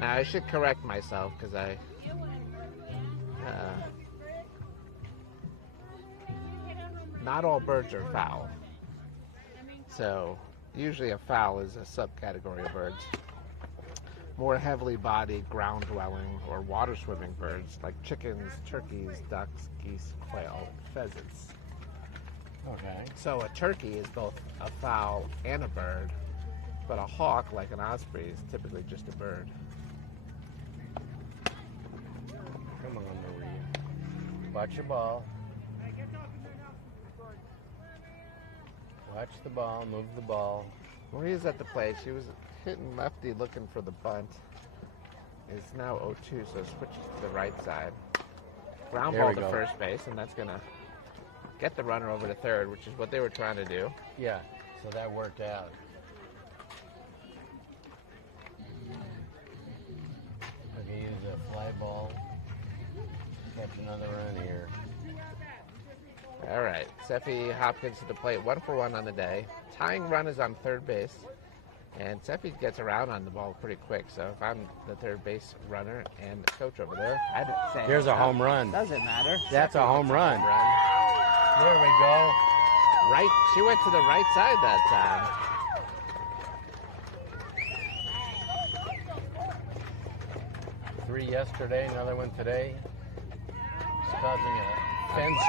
Now I should correct myself because not all birds are foul. So usually a foul is a subcategory of birds. More heavily bodied, ground dwelling, or water swimming birds like chickens, turkeys, ducks, geese, quail, and pheasants. Okay. So a turkey is both a fowl and a bird, but a hawk, like an osprey, is typically just a bird. Come on, Maria. Watch your ball. Watch the ball. Move the ball. Maria's at the plate. She was hitting lefty looking for the bunt. Is now 0-2, so switches to the right side. Ground There ball we to go. first base, and that's going to get the runner over to third, which is what they were trying to do. Yeah, so that worked out. Okay, use a fly ball. Catch another run here. All right, Seffi Hopkins to the plate, 1 for 1 on the day. Tying run is on third base, and Seffi gets around on the ball pretty quick. So if I'm the third base runner and coach over there, I'd say Here's a home run. Doesn't matter. That's Seffi a home gets run. There we go. Right, she went to the right side that time. 3 yesterday, another one today. It's causing a fence.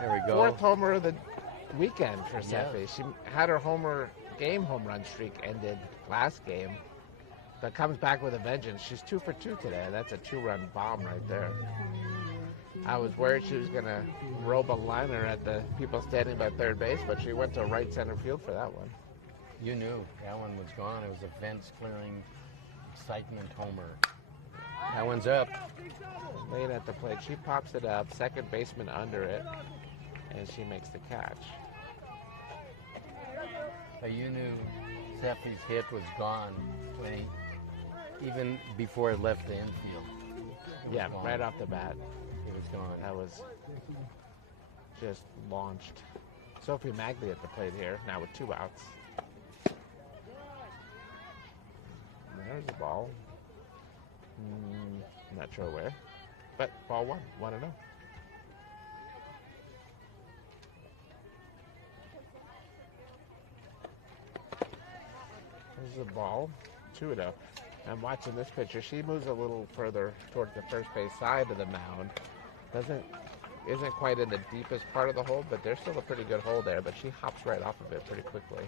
There we go. Fourth homer of the weekend for Yeah. Seffi. She had her game home run streak ended last game, but comes back with a vengeance. She's 2 for 2 today. That's a 2-run bomb right there. I was worried she was going to robe a liner at the people standing by third base, but she went to right center field for that one. You knew that one was gone. It was a fence clearing excitement homer. That one's up. Late at the plate, she pops it up, second baseman under it, and she makes the catch. But you knew Seffi's hit was gone when even before it left the infield. It was Yeah, gone. right off the bat, It was gone. that was just launched. Sophie Magley at the plate here, now with 2 outs. There's the ball. Not sure where, but ball 1-0. There's the ball, 2-0. I'm watching this pitcher. She moves a little further towards the first base side of the mound. Isn't quite in the deepest part of the hole, but there's still a pretty good hole there. But she hops right off of it pretty quickly.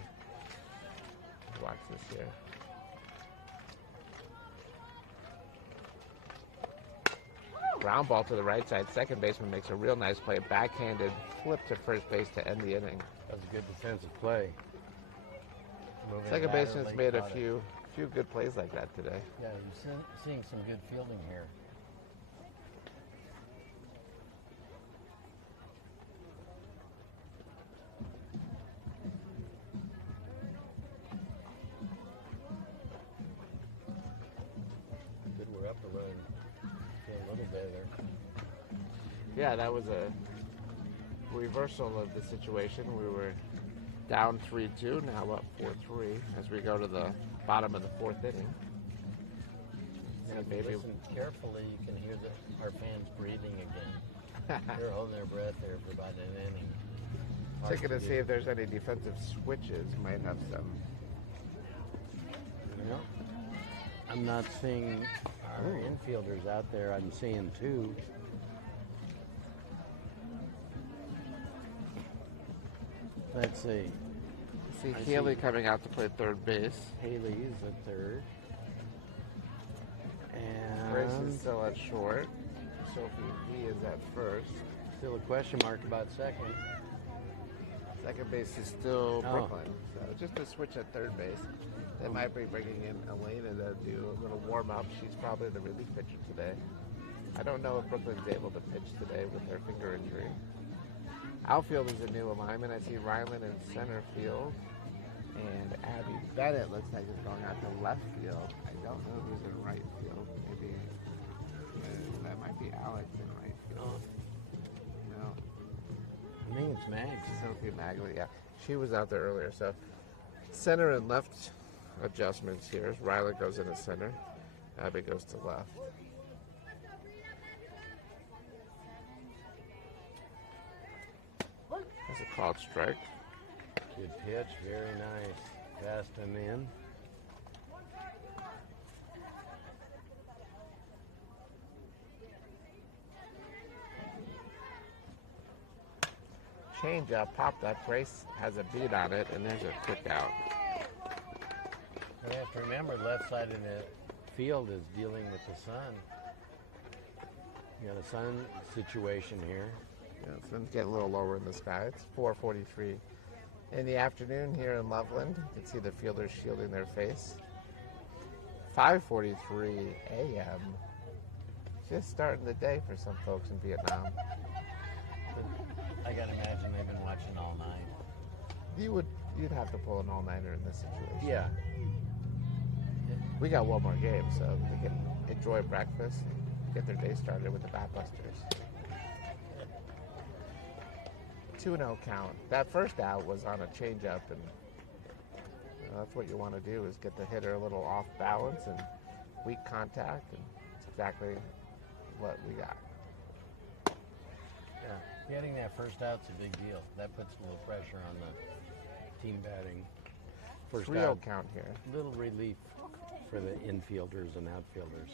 Watch this here. Ground ball to the right side. Second baseman makes a real nice play. Backhanded flip to first base to end the inning. That was a good defensive play. Moving Second laterally, baseman's made a caught it. few few good plays like that today. Yeah, you're seeing some good fielding here. Good, we're up a little. Feel a little better. Yeah, that was a reversal of the situation. We were down 3-2, now up 4-3 as we go to the bottom of the fourth inning. And if maybe you listen carefully, you can hear our fans breathing again. They're holding their breath there for about an inning. Checking to see if there's any defensive switches. Might have some. Well, I'm not seeing our infielders out there. I'm seeing two. Let's see. See I Healy see. coming out to play third base. Haley's at third. Grace And is still at short. Sophie V is at first. still a question mark about second. Second base is still Oh. Brooklyn. So just a switch at third base. They might be bringing in Elena to do a little warm up. She's probably the relief pitcher today. I don't know if Brooklyn's able to pitch today with their finger injury. Outfield is a new alignment. I see Ryland in center field. And Abby Bennett looks like is going out to left field. I don't know who's in right field. Maybe that might be Alex in right field. No, I think it's Mags. Sophie Magley. Yeah, she was out there earlier. So center and left adjustments here. Ryland goes into center. Abby goes to left. That's a called strike. Good pitch, very nice. Passed him in. Change up, popped up. Grace has a beat on it, and there's a quick out. You have to remember, left side of the field is dealing with the sun. You got a sun situation here. Yeah, it's going to get a little lower in the sky. It's 4:43 in the afternoon here in Loveland. You can see the fielders shielding their face. 5:43 a.m. Just starting the day for some folks in Vietnam. I gotta imagine they've been watching all night. You'd have to pull an all-nighter in this situation. Yeah. We got one more game, so they can enjoy breakfast and get their day started with the Batbusters. 2-0 count. That first out was on a changeup, and that's what you want to do is get the hitter a little off balance and weak contact, and it's exactly what we got. Yeah. Getting that first out's a big deal. That puts a little pressure on the team batting. First 3-0 out, count here. little relief for the infielders and outfielders.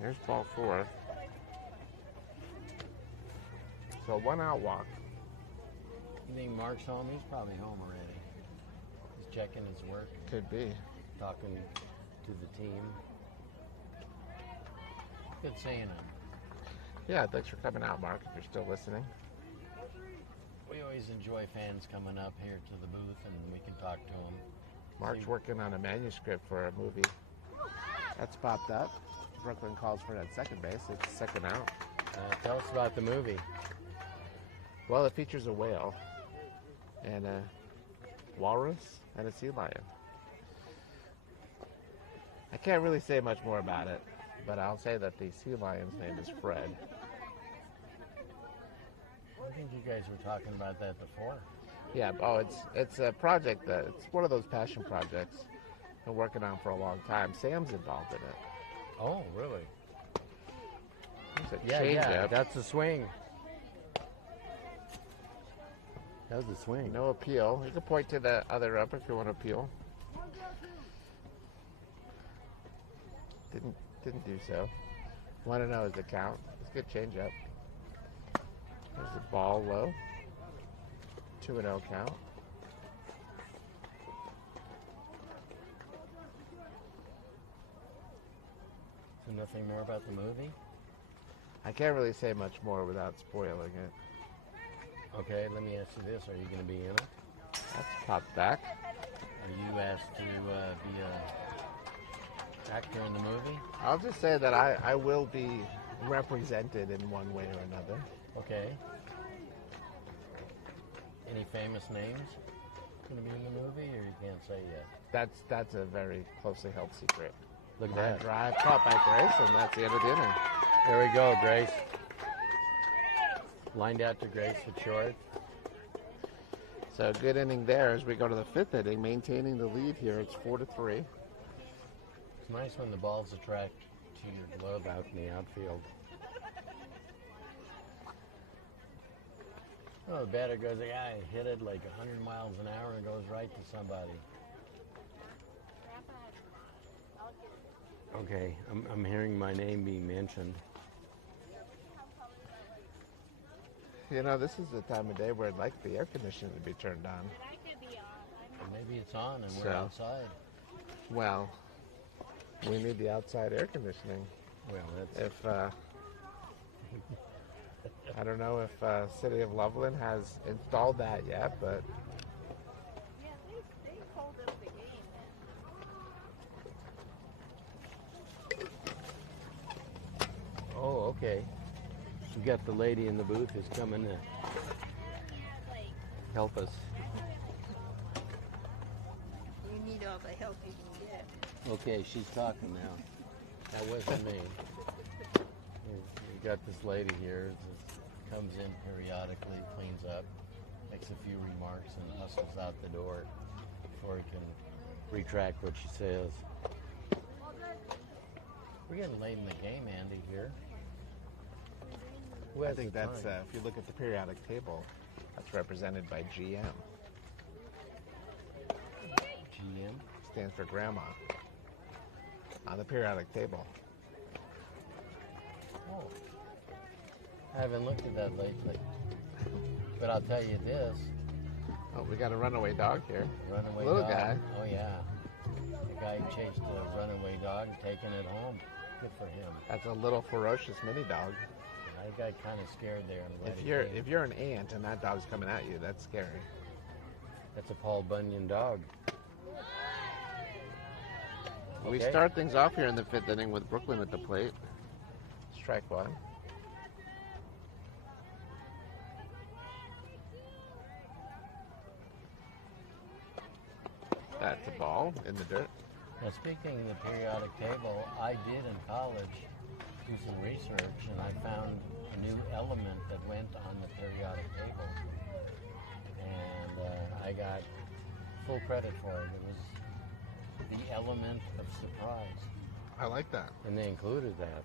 Here's ball 4. So 1 out walk. You think Mark's home? He's probably home already. He's checking his work, Could be. talking to the team. Good seeing him. Yeah, thanks for coming out, Mark, if you're still listening. We always enjoy fans coming up here to the booth and we can talk to them. Mark's working on a manuscript for a movie. That's popped up. Brooklyn calls for it at second base. It's second out. Tell us about the movie. Well, it features a whale and a walrus and a sea lion. I can't really say much more about it, but I'll say that the sea lion's name is Fred. I think you guys were talking about that before. Yeah, it's a project it's one of those passion projects I've been working on for a long time. Sam's involved in it. Oh, really? There's a Yeah, changeup. that's a swing. That was a swing. No appeal. You can point to the other up if you want to appeal. Didn't do so. Want to know is the count. It's a good changeup. There's the ball low. 2-0 count. So nothing more about the movie? I can't really say much more without spoiling it. Okay, let me ask you this. Are you going to be in it? That's popped back. Are you asked to be a actor in the movie? I'll just say that I will be represented in one way or another. Okay. Any famous names going to be in the movie, or you can't say yet? That's a very closely held secret. Look at Line that. drive caught by Grace, and that's the end of the inning. There we go, Grace. Lined out to Grace at short. So good inning there as we go to the fifth inning, maintaining the lead here. It's 4-3. It's nice when the balls attract to your glove out in the outfield. Oh, the batter goes, the guy hit it like 100 miles an hour and goes right to somebody. Okay, I'm hearing my name being mentioned. You know, this is the time of day where I'd like the air conditioning to be turned on. Maybe it's on and we're So. outside. Well, we need the outside air conditioning. Well, that's If I don't know if City of Loveland has installed that yet, but Yeah, they called up the game. oh, okay. We got the lady in the booth who's coming to help us. You need all the help you can get. Okay, she's talking now. That wasn't me. We got this lady here that comes in periodically, cleans up, makes a few remarks, and hustles out the door before he can retract what she says. We're getting late in the game, Andy, here. Who I has think the that's, time? if you look at the periodic table, that's represented by GM. GM? Stands for Grandma on the periodic table. Oh. I haven't looked at that lately. But I'll tell you this. Oh, we got a runaway dog here. Runaway Little dog. guy. Oh, yeah. The guy chased a runaway dog and taken it home. Good for him. That's a little ferocious mini dog. I got kind of scared there. I'm glad he If came. you're an ant and that dog's coming at you, that's scary. That's a Paul Bunyan dog. We Okay. start things off here in the fifth inning with Brooklyn at the plate. Strike one. That's a ball in the dirt. Now, speaking of the periodic table, I did in college do some research, and I found a new element that went on the periodic table. And I got full credit for it. It was the element of surprise. I like that. And they included that.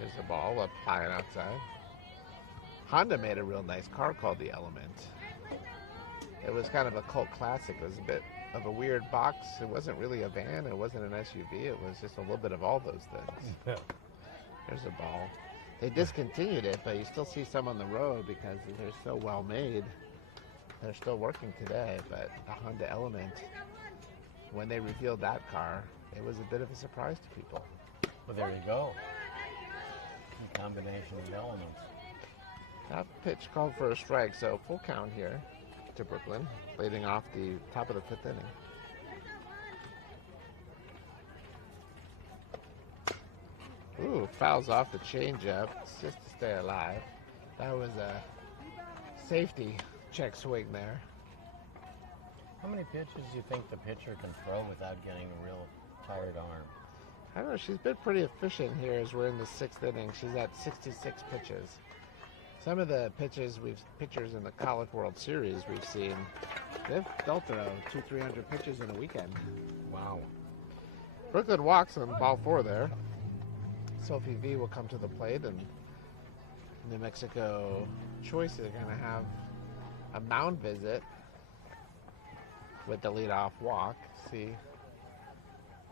There's a ball up high and outside. Honda made a real nice car called the Element. It was kind of a cult classic. It was a bit of a weird box. It wasn't really a van. It wasn't an SUV. It was just a little bit of all those things. There's a ball. They discontinued it, but you still see some on the road because they're so well made. They're still working today, but the Honda Element, when they revealed that car, it was a bit of a surprise to people. Well, there you go. A combination of elements. That pitch called for a strike, so full count here to Brooklyn, leading off the top of the fifth inning. Ooh, fouls off the changeup just to stay alive. That was a safety check swing there. How many pitches do you think the pitcher can throw without getting a real tired arm? I don't know, she's been pretty efficient here as we're in the sixth inning. She's at 66 pitches. Some of the pitchers in the College World Series we've seen, they'll throw 200-300 pitches in a weekend. Wow. Brooklyn walks on ball four there. Sophie V will come to the plate, and New Mexico Choice is going to have a mound visit with the leadoff walk. See,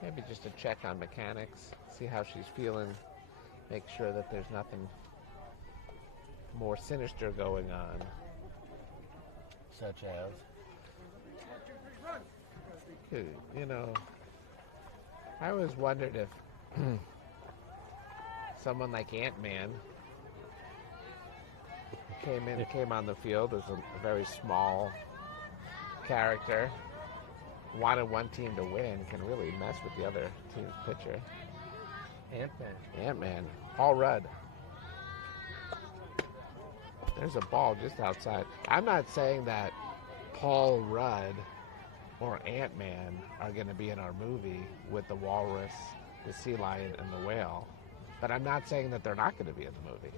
maybe just a check on mechanics, see how she's feeling, make sure that there's nothing more sinister going on. Such as? You know, I always wondered if someone like Ant-Man came on the field as a very small character. Wanted one team to win, can really mess with the other team's pitcher. Ant-Man. Ant-Man, Paul Rudd. There's a ball just outside. I'm not saying that Paul Rudd or Ant-Man are going to be in our movie with the walrus, the sea lion, and the whale. But I'm not saying that they're not going to be in the movie.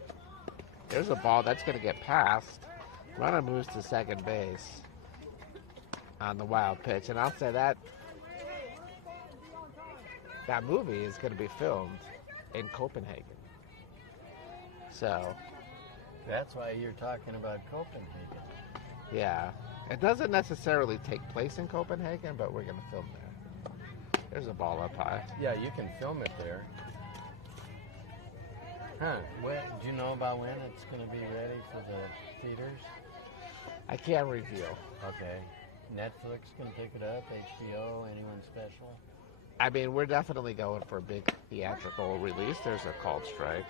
There's a ball that's going to get passed. Runner moves to second base on the wild pitch. And I'll say that movie is going to be filmed in Copenhagen. So, That's why you're talking about Copenhagen. yeah. It doesn't necessarily take place in Copenhagen, but we're going to film there. There's a ball up high. Yeah, you can film it there. Huh. Do you know about when it's going to be ready for the theaters? I can't reveal. Okay. Netflix going to pick it up? HBO? Anyone special? I mean, we're definitely going for a big theatrical release. There's a called strike.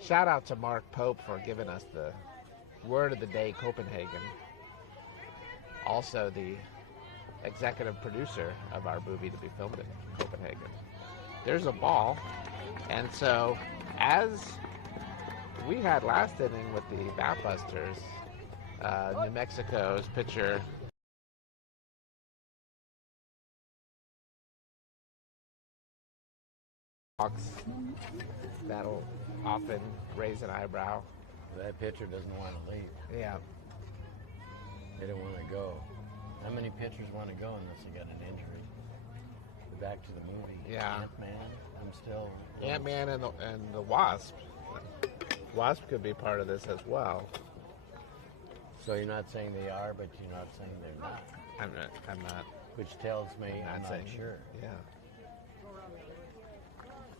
Shout out to Mark Pope for giving us the word of the day, Copenhagen. Also the executive producer of our movie to be filmed in Copenhagen. There's a ball. And so, as we had last inning with the Batbusters, New Mexico's pitcher that'll often raise an eyebrow. That pitcher doesn't want to leave. Yeah. They don't want to go. How many pitchers want to go unless they got an injury? Back to the movie. Yeah. Ant-Man. I'm still. Ant-Man and the Wasp. Wasp could be part of this as well. So you're not saying they are, but you're not saying they're not. I'm not. Which tells me I'm not saying sure. Yeah.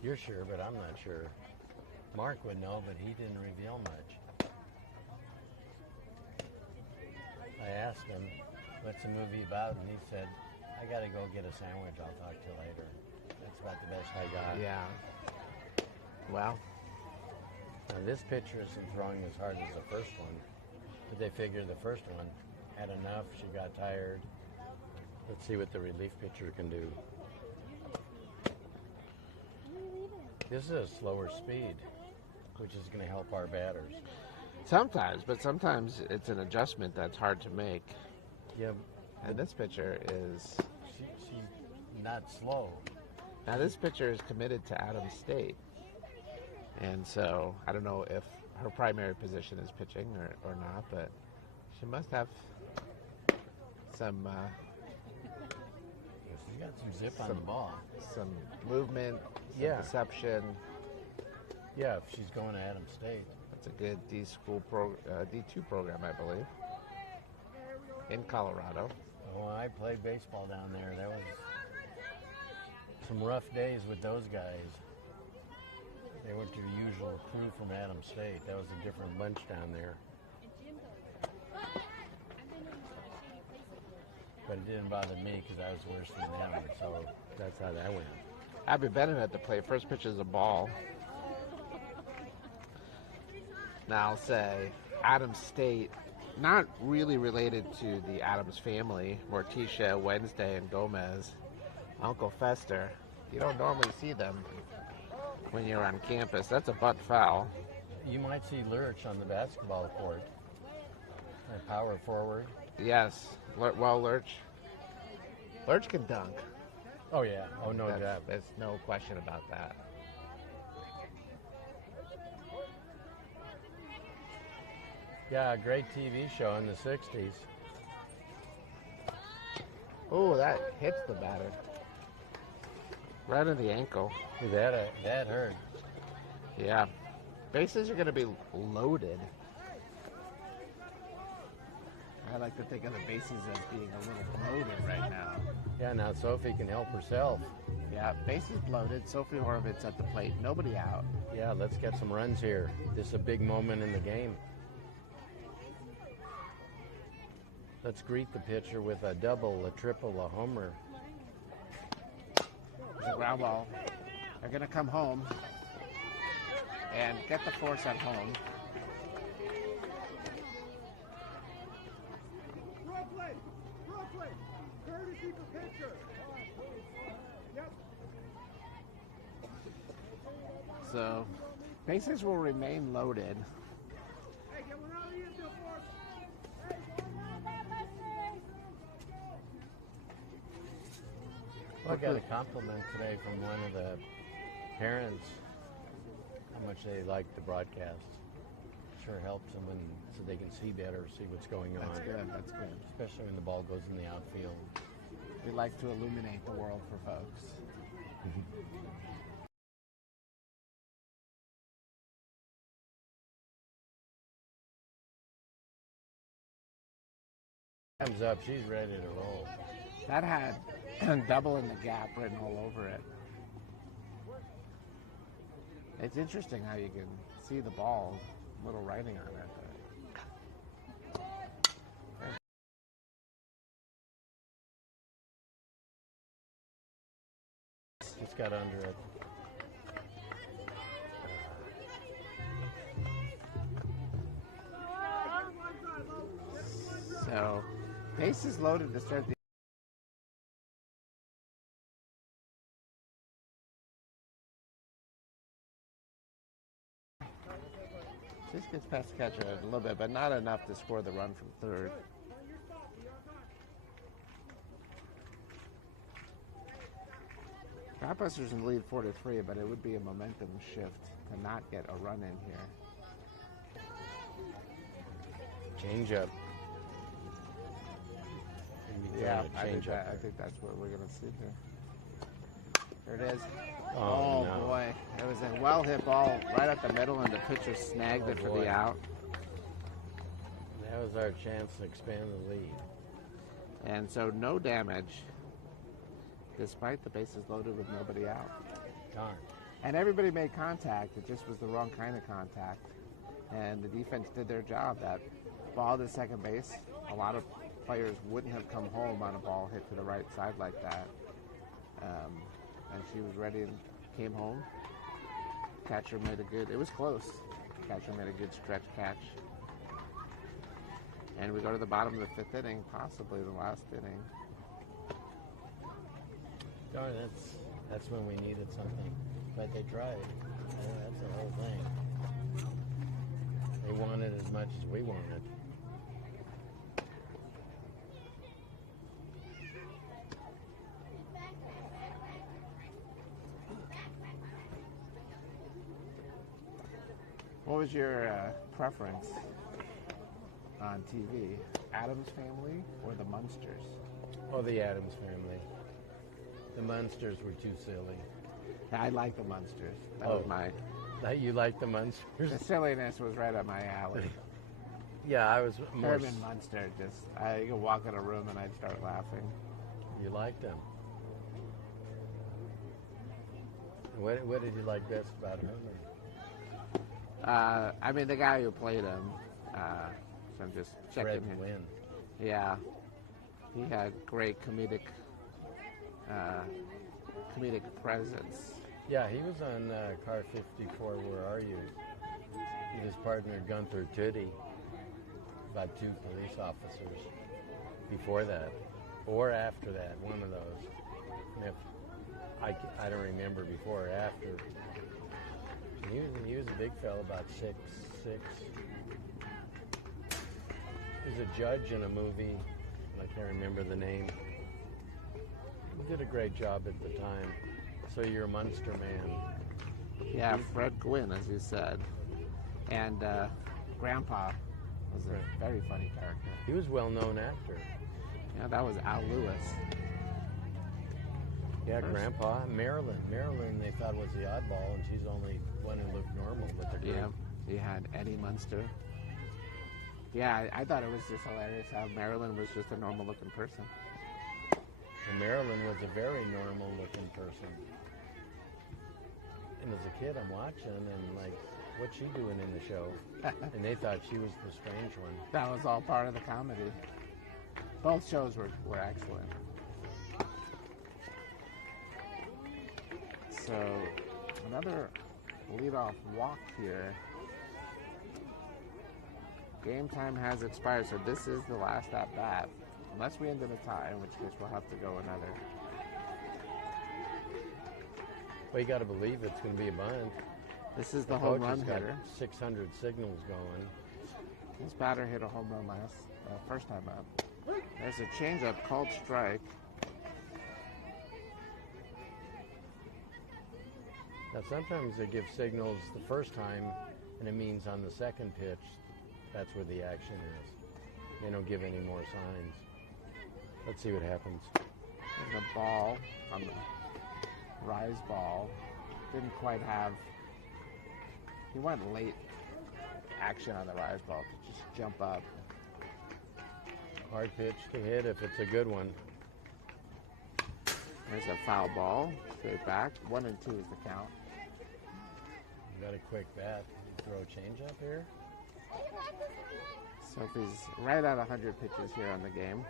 You're sure, but I'm not sure. Mark would know, but he didn't reveal much. I asked him, what's the movie about? And he said, I got to go get a sandwich. I'll talk to you later. That's about the best I got. Yeah. Well, Now, this pitcher isn't throwing as hard as the first one, but they figure the first one had enough. She got tired. Let's see what the relief pitcher can do. This is a slower speed, which is going to help our batters. sometimes, but sometimes it's an adjustment that's hard to make. Yeah, And this pitcher is she's not slow. now this pitcher is committed to Adams State, and so I don't know if her primary position is pitching or not, but she must have some She's got some zip on Some- the ball. some movement, some Yeah. deception. Yeah, if she's going to Adams State. That's a good D2 program, I believe, in Colorado. When I played baseball down there, there was some rough days with those guys. They weren't your usual crew from Adams State. That was a different bunch down there. But it didn't bother me because I was worse than them, so that's how that went. Abby Bennett at the plate. First pitch is a ball. Now I'll say Adams State, not really related to the Adams family. Morticia, Wednesday, and Gomez. Uncle Fester. You don't normally see them when you're on campus. That's a butt foul. You might see Lurch on the basketball court. A power forward. Yes. Lurch can dunk. Oh, yeah. Oh, no doubt. There's no question about that. Yeah, a great TV show in the 60s. Oh, that hits the batter. Right in the ankle. That hurt. Yeah. Bases are going to be loaded. I like to think of the bases as being a little loaded right now. Yeah, now Sophie can help herself. Yeah, bases loaded. Sophie Horvitz at the plate. Nobody out. Yeah, let's get some runs here. This is a big moment in the game. Let's greet the pitcher with a double, a triple, a homer. It's a ground ball. They're going to come home. and get the force at home. Courtesy for pitcher. Yep. So bases will remain loaded. Hey, get one out of the infield for us. Well, I got a compliment today from one of the parents how much they like the broadcast. Sure helps them so they can see better, see what's going on. That's good. That's good. Especially when the ball goes in the outfield. We like to illuminate the world for folks. Comes up, she's ready to roll. That had double in the gap written all over it. It's interesting how you can see the ball, little writing on it. Just got under it. So, bases loaded to start the. Just gets past the catcher a little bit, but not enough to score the run from third. Batbusters in the lead 4-3, but it would be a momentum shift to not get a run in here. Change up. Yeah, I change up. think that's what we're going to see here. There it is. Oh, no. Boy. It was a well-hit ball right up the middle, and the pitcher snagged it for boy. the out. That was our chance to expand the lead. And so no damage, despite the bases loaded with nobody out. Darn. And everybody made contact. It just was the wrong kind of contact. And the defense did their job. That ball to second base, a lot of players wouldn't have come home on a ball hit to the right side like that. And she was ready and came home. Catcher made a good, it was close. Catcher made a good stretch catch. And we go to the bottom of the fifth inning, possibly the last inning. Darn, that's when we needed something. But they tried. That's the whole thing. They wanted as much as we wanted. What was your preference on TV? Addams Family or the Munsters? Oh, the Addams Family. The Munsters were too silly. I like the Munsters. That was my. You like the Munsters? The silliness was right up my alley. Yeah, I was more. Herman Munster, I could walk in a room and I'd start laughing. You liked them. What did you like best about Herman? I mean, the guy who played him. So I'm just checking Fred him. Gwynn. Yeah, he had great comedic presence. Yeah, he was on Car 54, Where Are You? He was partnered Gunther Tootie, about 2 police officers before that, or after that, one of those. And if I don't remember before or after. He was a big fellow, about 6'6". He was a judge in a movie, I can't remember the name. He did a great job at the time. So you're a Munster man. Yeah, Fred Gwynn, as you said. And Grandpa was a very funny character. He was a well-known actor. Yeah, that was Al Lewis. Yeah, Grandpa. Marilyn, they thought was the oddball, and she's the only one who looked normal, but they're great. Yeah, you had Eddie Munster. Yeah, I thought it was just hilarious how Marilyn was just a normal-looking person. And Marilyn was a very normal-looking person. And as a kid, I'm watching, and like, what's she doing in the show? And they thought she was the strange one. That was all part of the comedy. Both shows were excellent. So, another leadoff walk here. Game time has expired, so this is the last at bat. Unless we end in a tie, in which case we'll have to go another. Well, you got to believe it's going to be a bunt. This is the home coach run has got hitter. 600 signals going. This batter hit a home run first time up. There's a changeup called strike. Now, sometimes they give signals the first time, and it means on the second pitch, that's where the action is. They don't give any more signs. Let's see what happens. There's a ball on the rise ball. Didn't quite have. He went late action on the rise ball to just jump up. Hard pitch to hit if it's a good one. There's a foul ball. Straight back. 1-2 is the count. You got a quick bat. Throw a changeup here. Sophie's right at 100 pitches here on the game.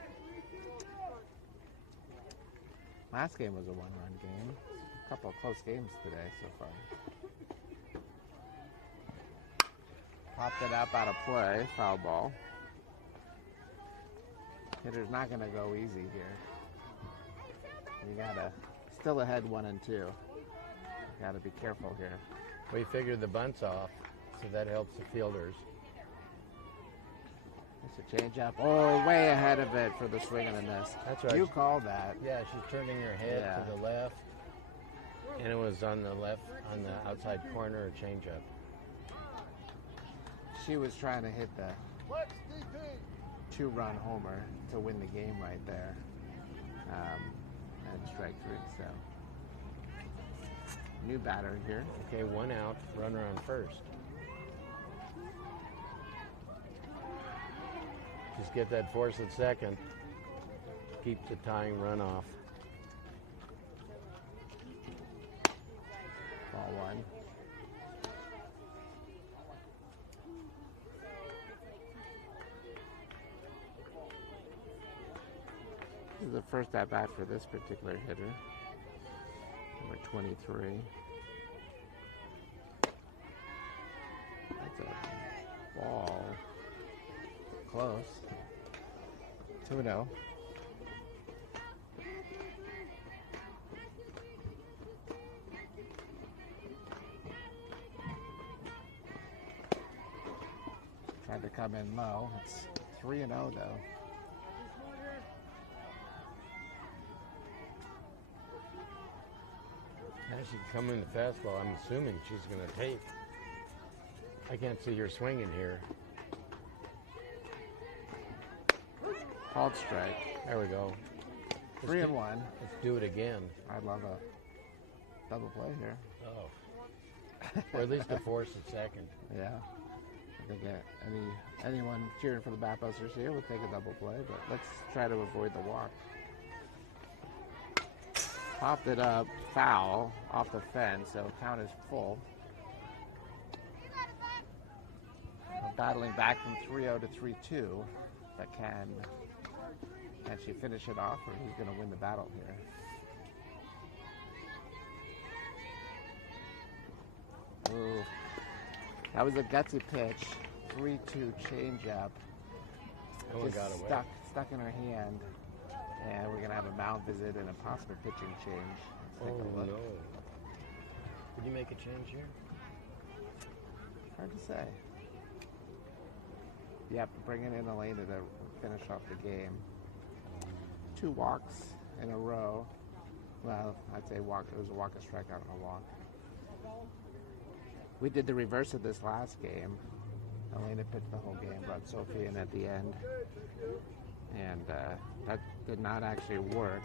Last game was a one-run game. A couple of close games today so far. Popped it up out of play. Foul ball. Hitter's not going to go easy here. You gotta still ahead 1-2. You gotta be careful here. We figured the bunt's off, so that helps the fielders. It's a changeup. Oh, way ahead of it for the swing and a miss. That's right. You called that. Yeah, she's turning her head to the left, and it was on the left, on the outside corner, a changeup. She was trying to hit the two-run homer to win the game right there. And strike three, so. New batter here. Okay, 1 out, runner on first. Just get that force at second. Keep the tying run off. Ball 1. This is the first at bat for this particular hitter. Number 23. That's a ball. Close. 2-0. Tried to come in low. It's 3-0 though. Now she can come in the fastball. I'm assuming she's going to take. I can't see her swinging here. Called strike. There we go. 3-1. Let's do it again. I'd love a double play here. Oh. Or at least a force at second. Yeah. I think anyone cheering for the Batbusters here would take a double play, but let's try to avoid the walk. Popped it up, foul, off the fence, so count is full. We're battling back from 3-0 to 3-2, but can she finish it off, or who's going to win the battle here? Ooh, that was a gutsy pitch. 3-2 changeup. That one got away. Stuck in her hand. And we're going to have a mound visit and a possible pitching change. Let's take a look. No. Did you make a change here? Hard to say. Yep, bringing in Elena to finish off the game. 2 walks in a row. Well, I'd say walk. It was a walk, a strikeout, and a walk. We did the reverse of this last game. Elena pitched the whole game, brought Sophie in at the end. And that did not actually work.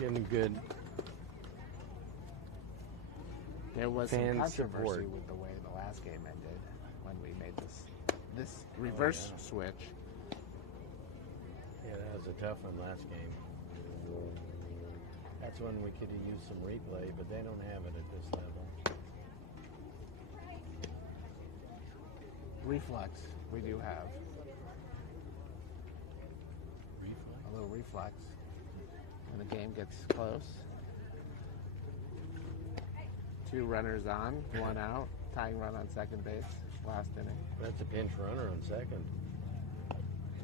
Getting good. There was some Fan controversy support. with the way the last game ended when we made this reverse switch. Yeah, that was a tough one last game. That's when we could have used some replay, but they don't have it at this level. Reflex, we do have. Reflex? A little reflex. When the game gets close. 2 runners on, 1 out, tying run on second base, last inning. That's a pinch runner on second.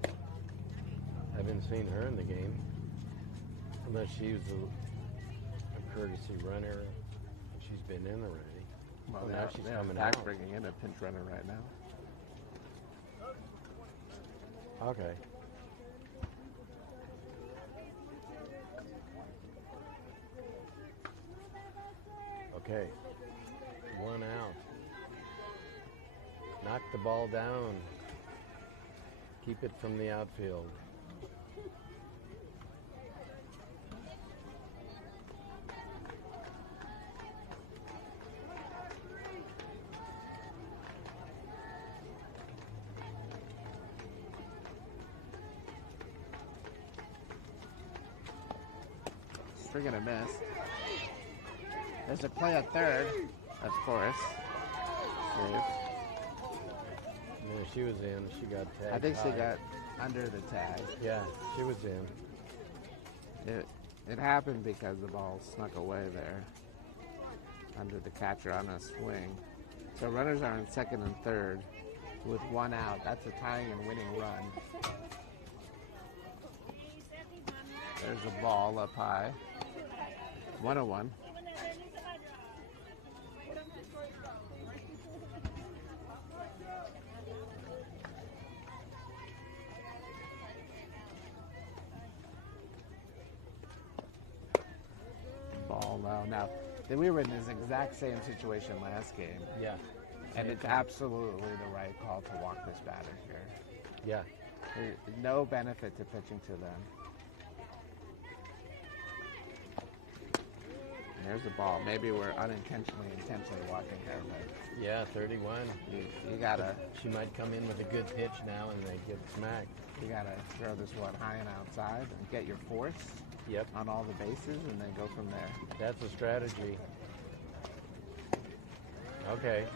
I haven't seen her in the game. Unless she was a courtesy runner. She's been in already. Well, now she's they're coming back out. bringing in a pinch runner right now. Okay. Okay. 1 out. Knock the ball down. Keep it from the outfield. Swing and a miss. There's a play at third, of course. Save. Yeah, she was in. She got tagged. I think she high. got under the tag. Yeah, she was in. It happened because the ball snuck away there under the catcher on a swing. So runners are in second and third with 1 out. That's a tying and winning run. There's a ball up high. 101. Ball low. Now, we were in this exact same situation last game, Yeah. and it's absolutely the right call to walk this batter here. Yeah. There's no benefit to pitching to them. And there's the ball. Maybe we're unintentionally, intentionally walking her, but Yeah, 31. you gotta She might come in with a good pitch now and they get smacked. throw this one high and outside and get your force Yep. on all the bases, and then go from there. That's a strategy. Okay.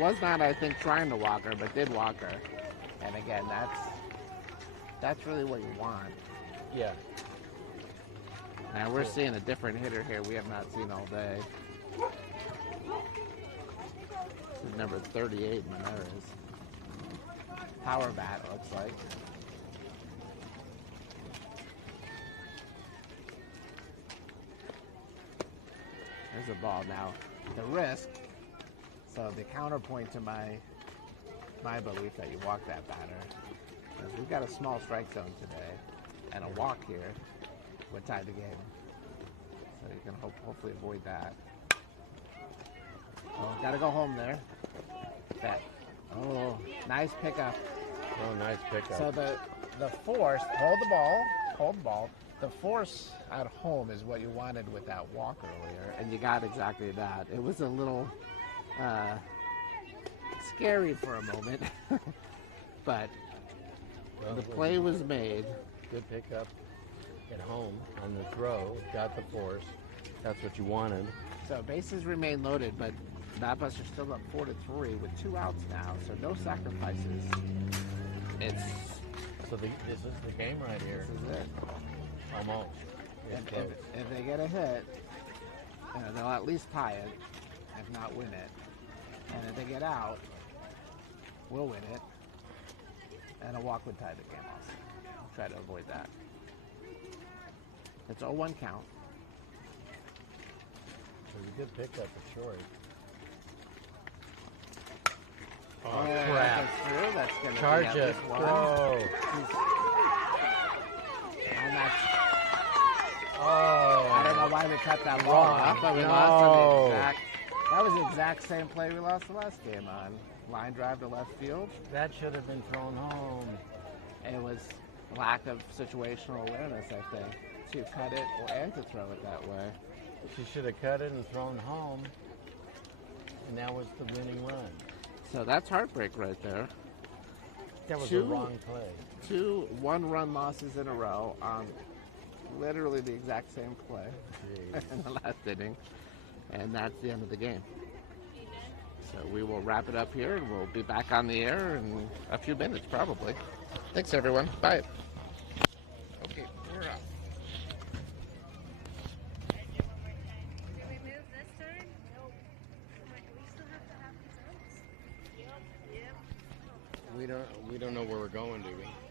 Was not, I think, trying to walk her, but did walk her. And again, that's really what you want. Yeah. Now we're seeing a different hitter here we have not seen all day. This is number 38, Monera's. Power bat, looks like. There's a ball. Now, the risk, so the counterpoint to my belief that you walk that batter is we've got a small strike zone today, and a walk here would tie the game. So you can hopefully avoid that. Oh, got to go home there. That. Oh, nice pickup. Oh, nice pickup. So the force, hold the ball. The force at home is what you wanted with that walk earlier, and you got exactly that. It was a little scary for a moment, but Well, the play was made. Good pickup at home on the throw. Got the force. That's what you wanted. So bases remain loaded, but Batbusters still up 4-3 with 2 outs now, so no sacrifices. So this is the game right here. This is it. Almost. It's close. If they get a hit, they'll at least tie it, if not win it. And if they get out, we'll win it. And a walk would tie the game also. We'll try to avoid that. It's 0-1 count. It was a good pickup at short. Oh, crap. That's true. That's going to Charge be at it. least one. Throw. And that's, Oh. I don't know why we cut that ball Wrong. off, but we No. lost on the exact. That was the exact same play we lost the last game on. Line drive to left field. That should have been thrown home. It was lack of situational awareness, I think, to cut it and to throw it that way. She should have cut it and thrown home. And that was the winning run. So that's heartbreak right there. That was Two- a wrong play. 2 one-run losses in a row on literally the exact same play Jeez. in the last inning. And that's the end of the game. So we will wrap it up here, and we'll be back on the air in a few minutes, probably. Thanks, everyone. Bye. Okay, we're up. Did we move this turn? Nope. We don't know where we're going, do we?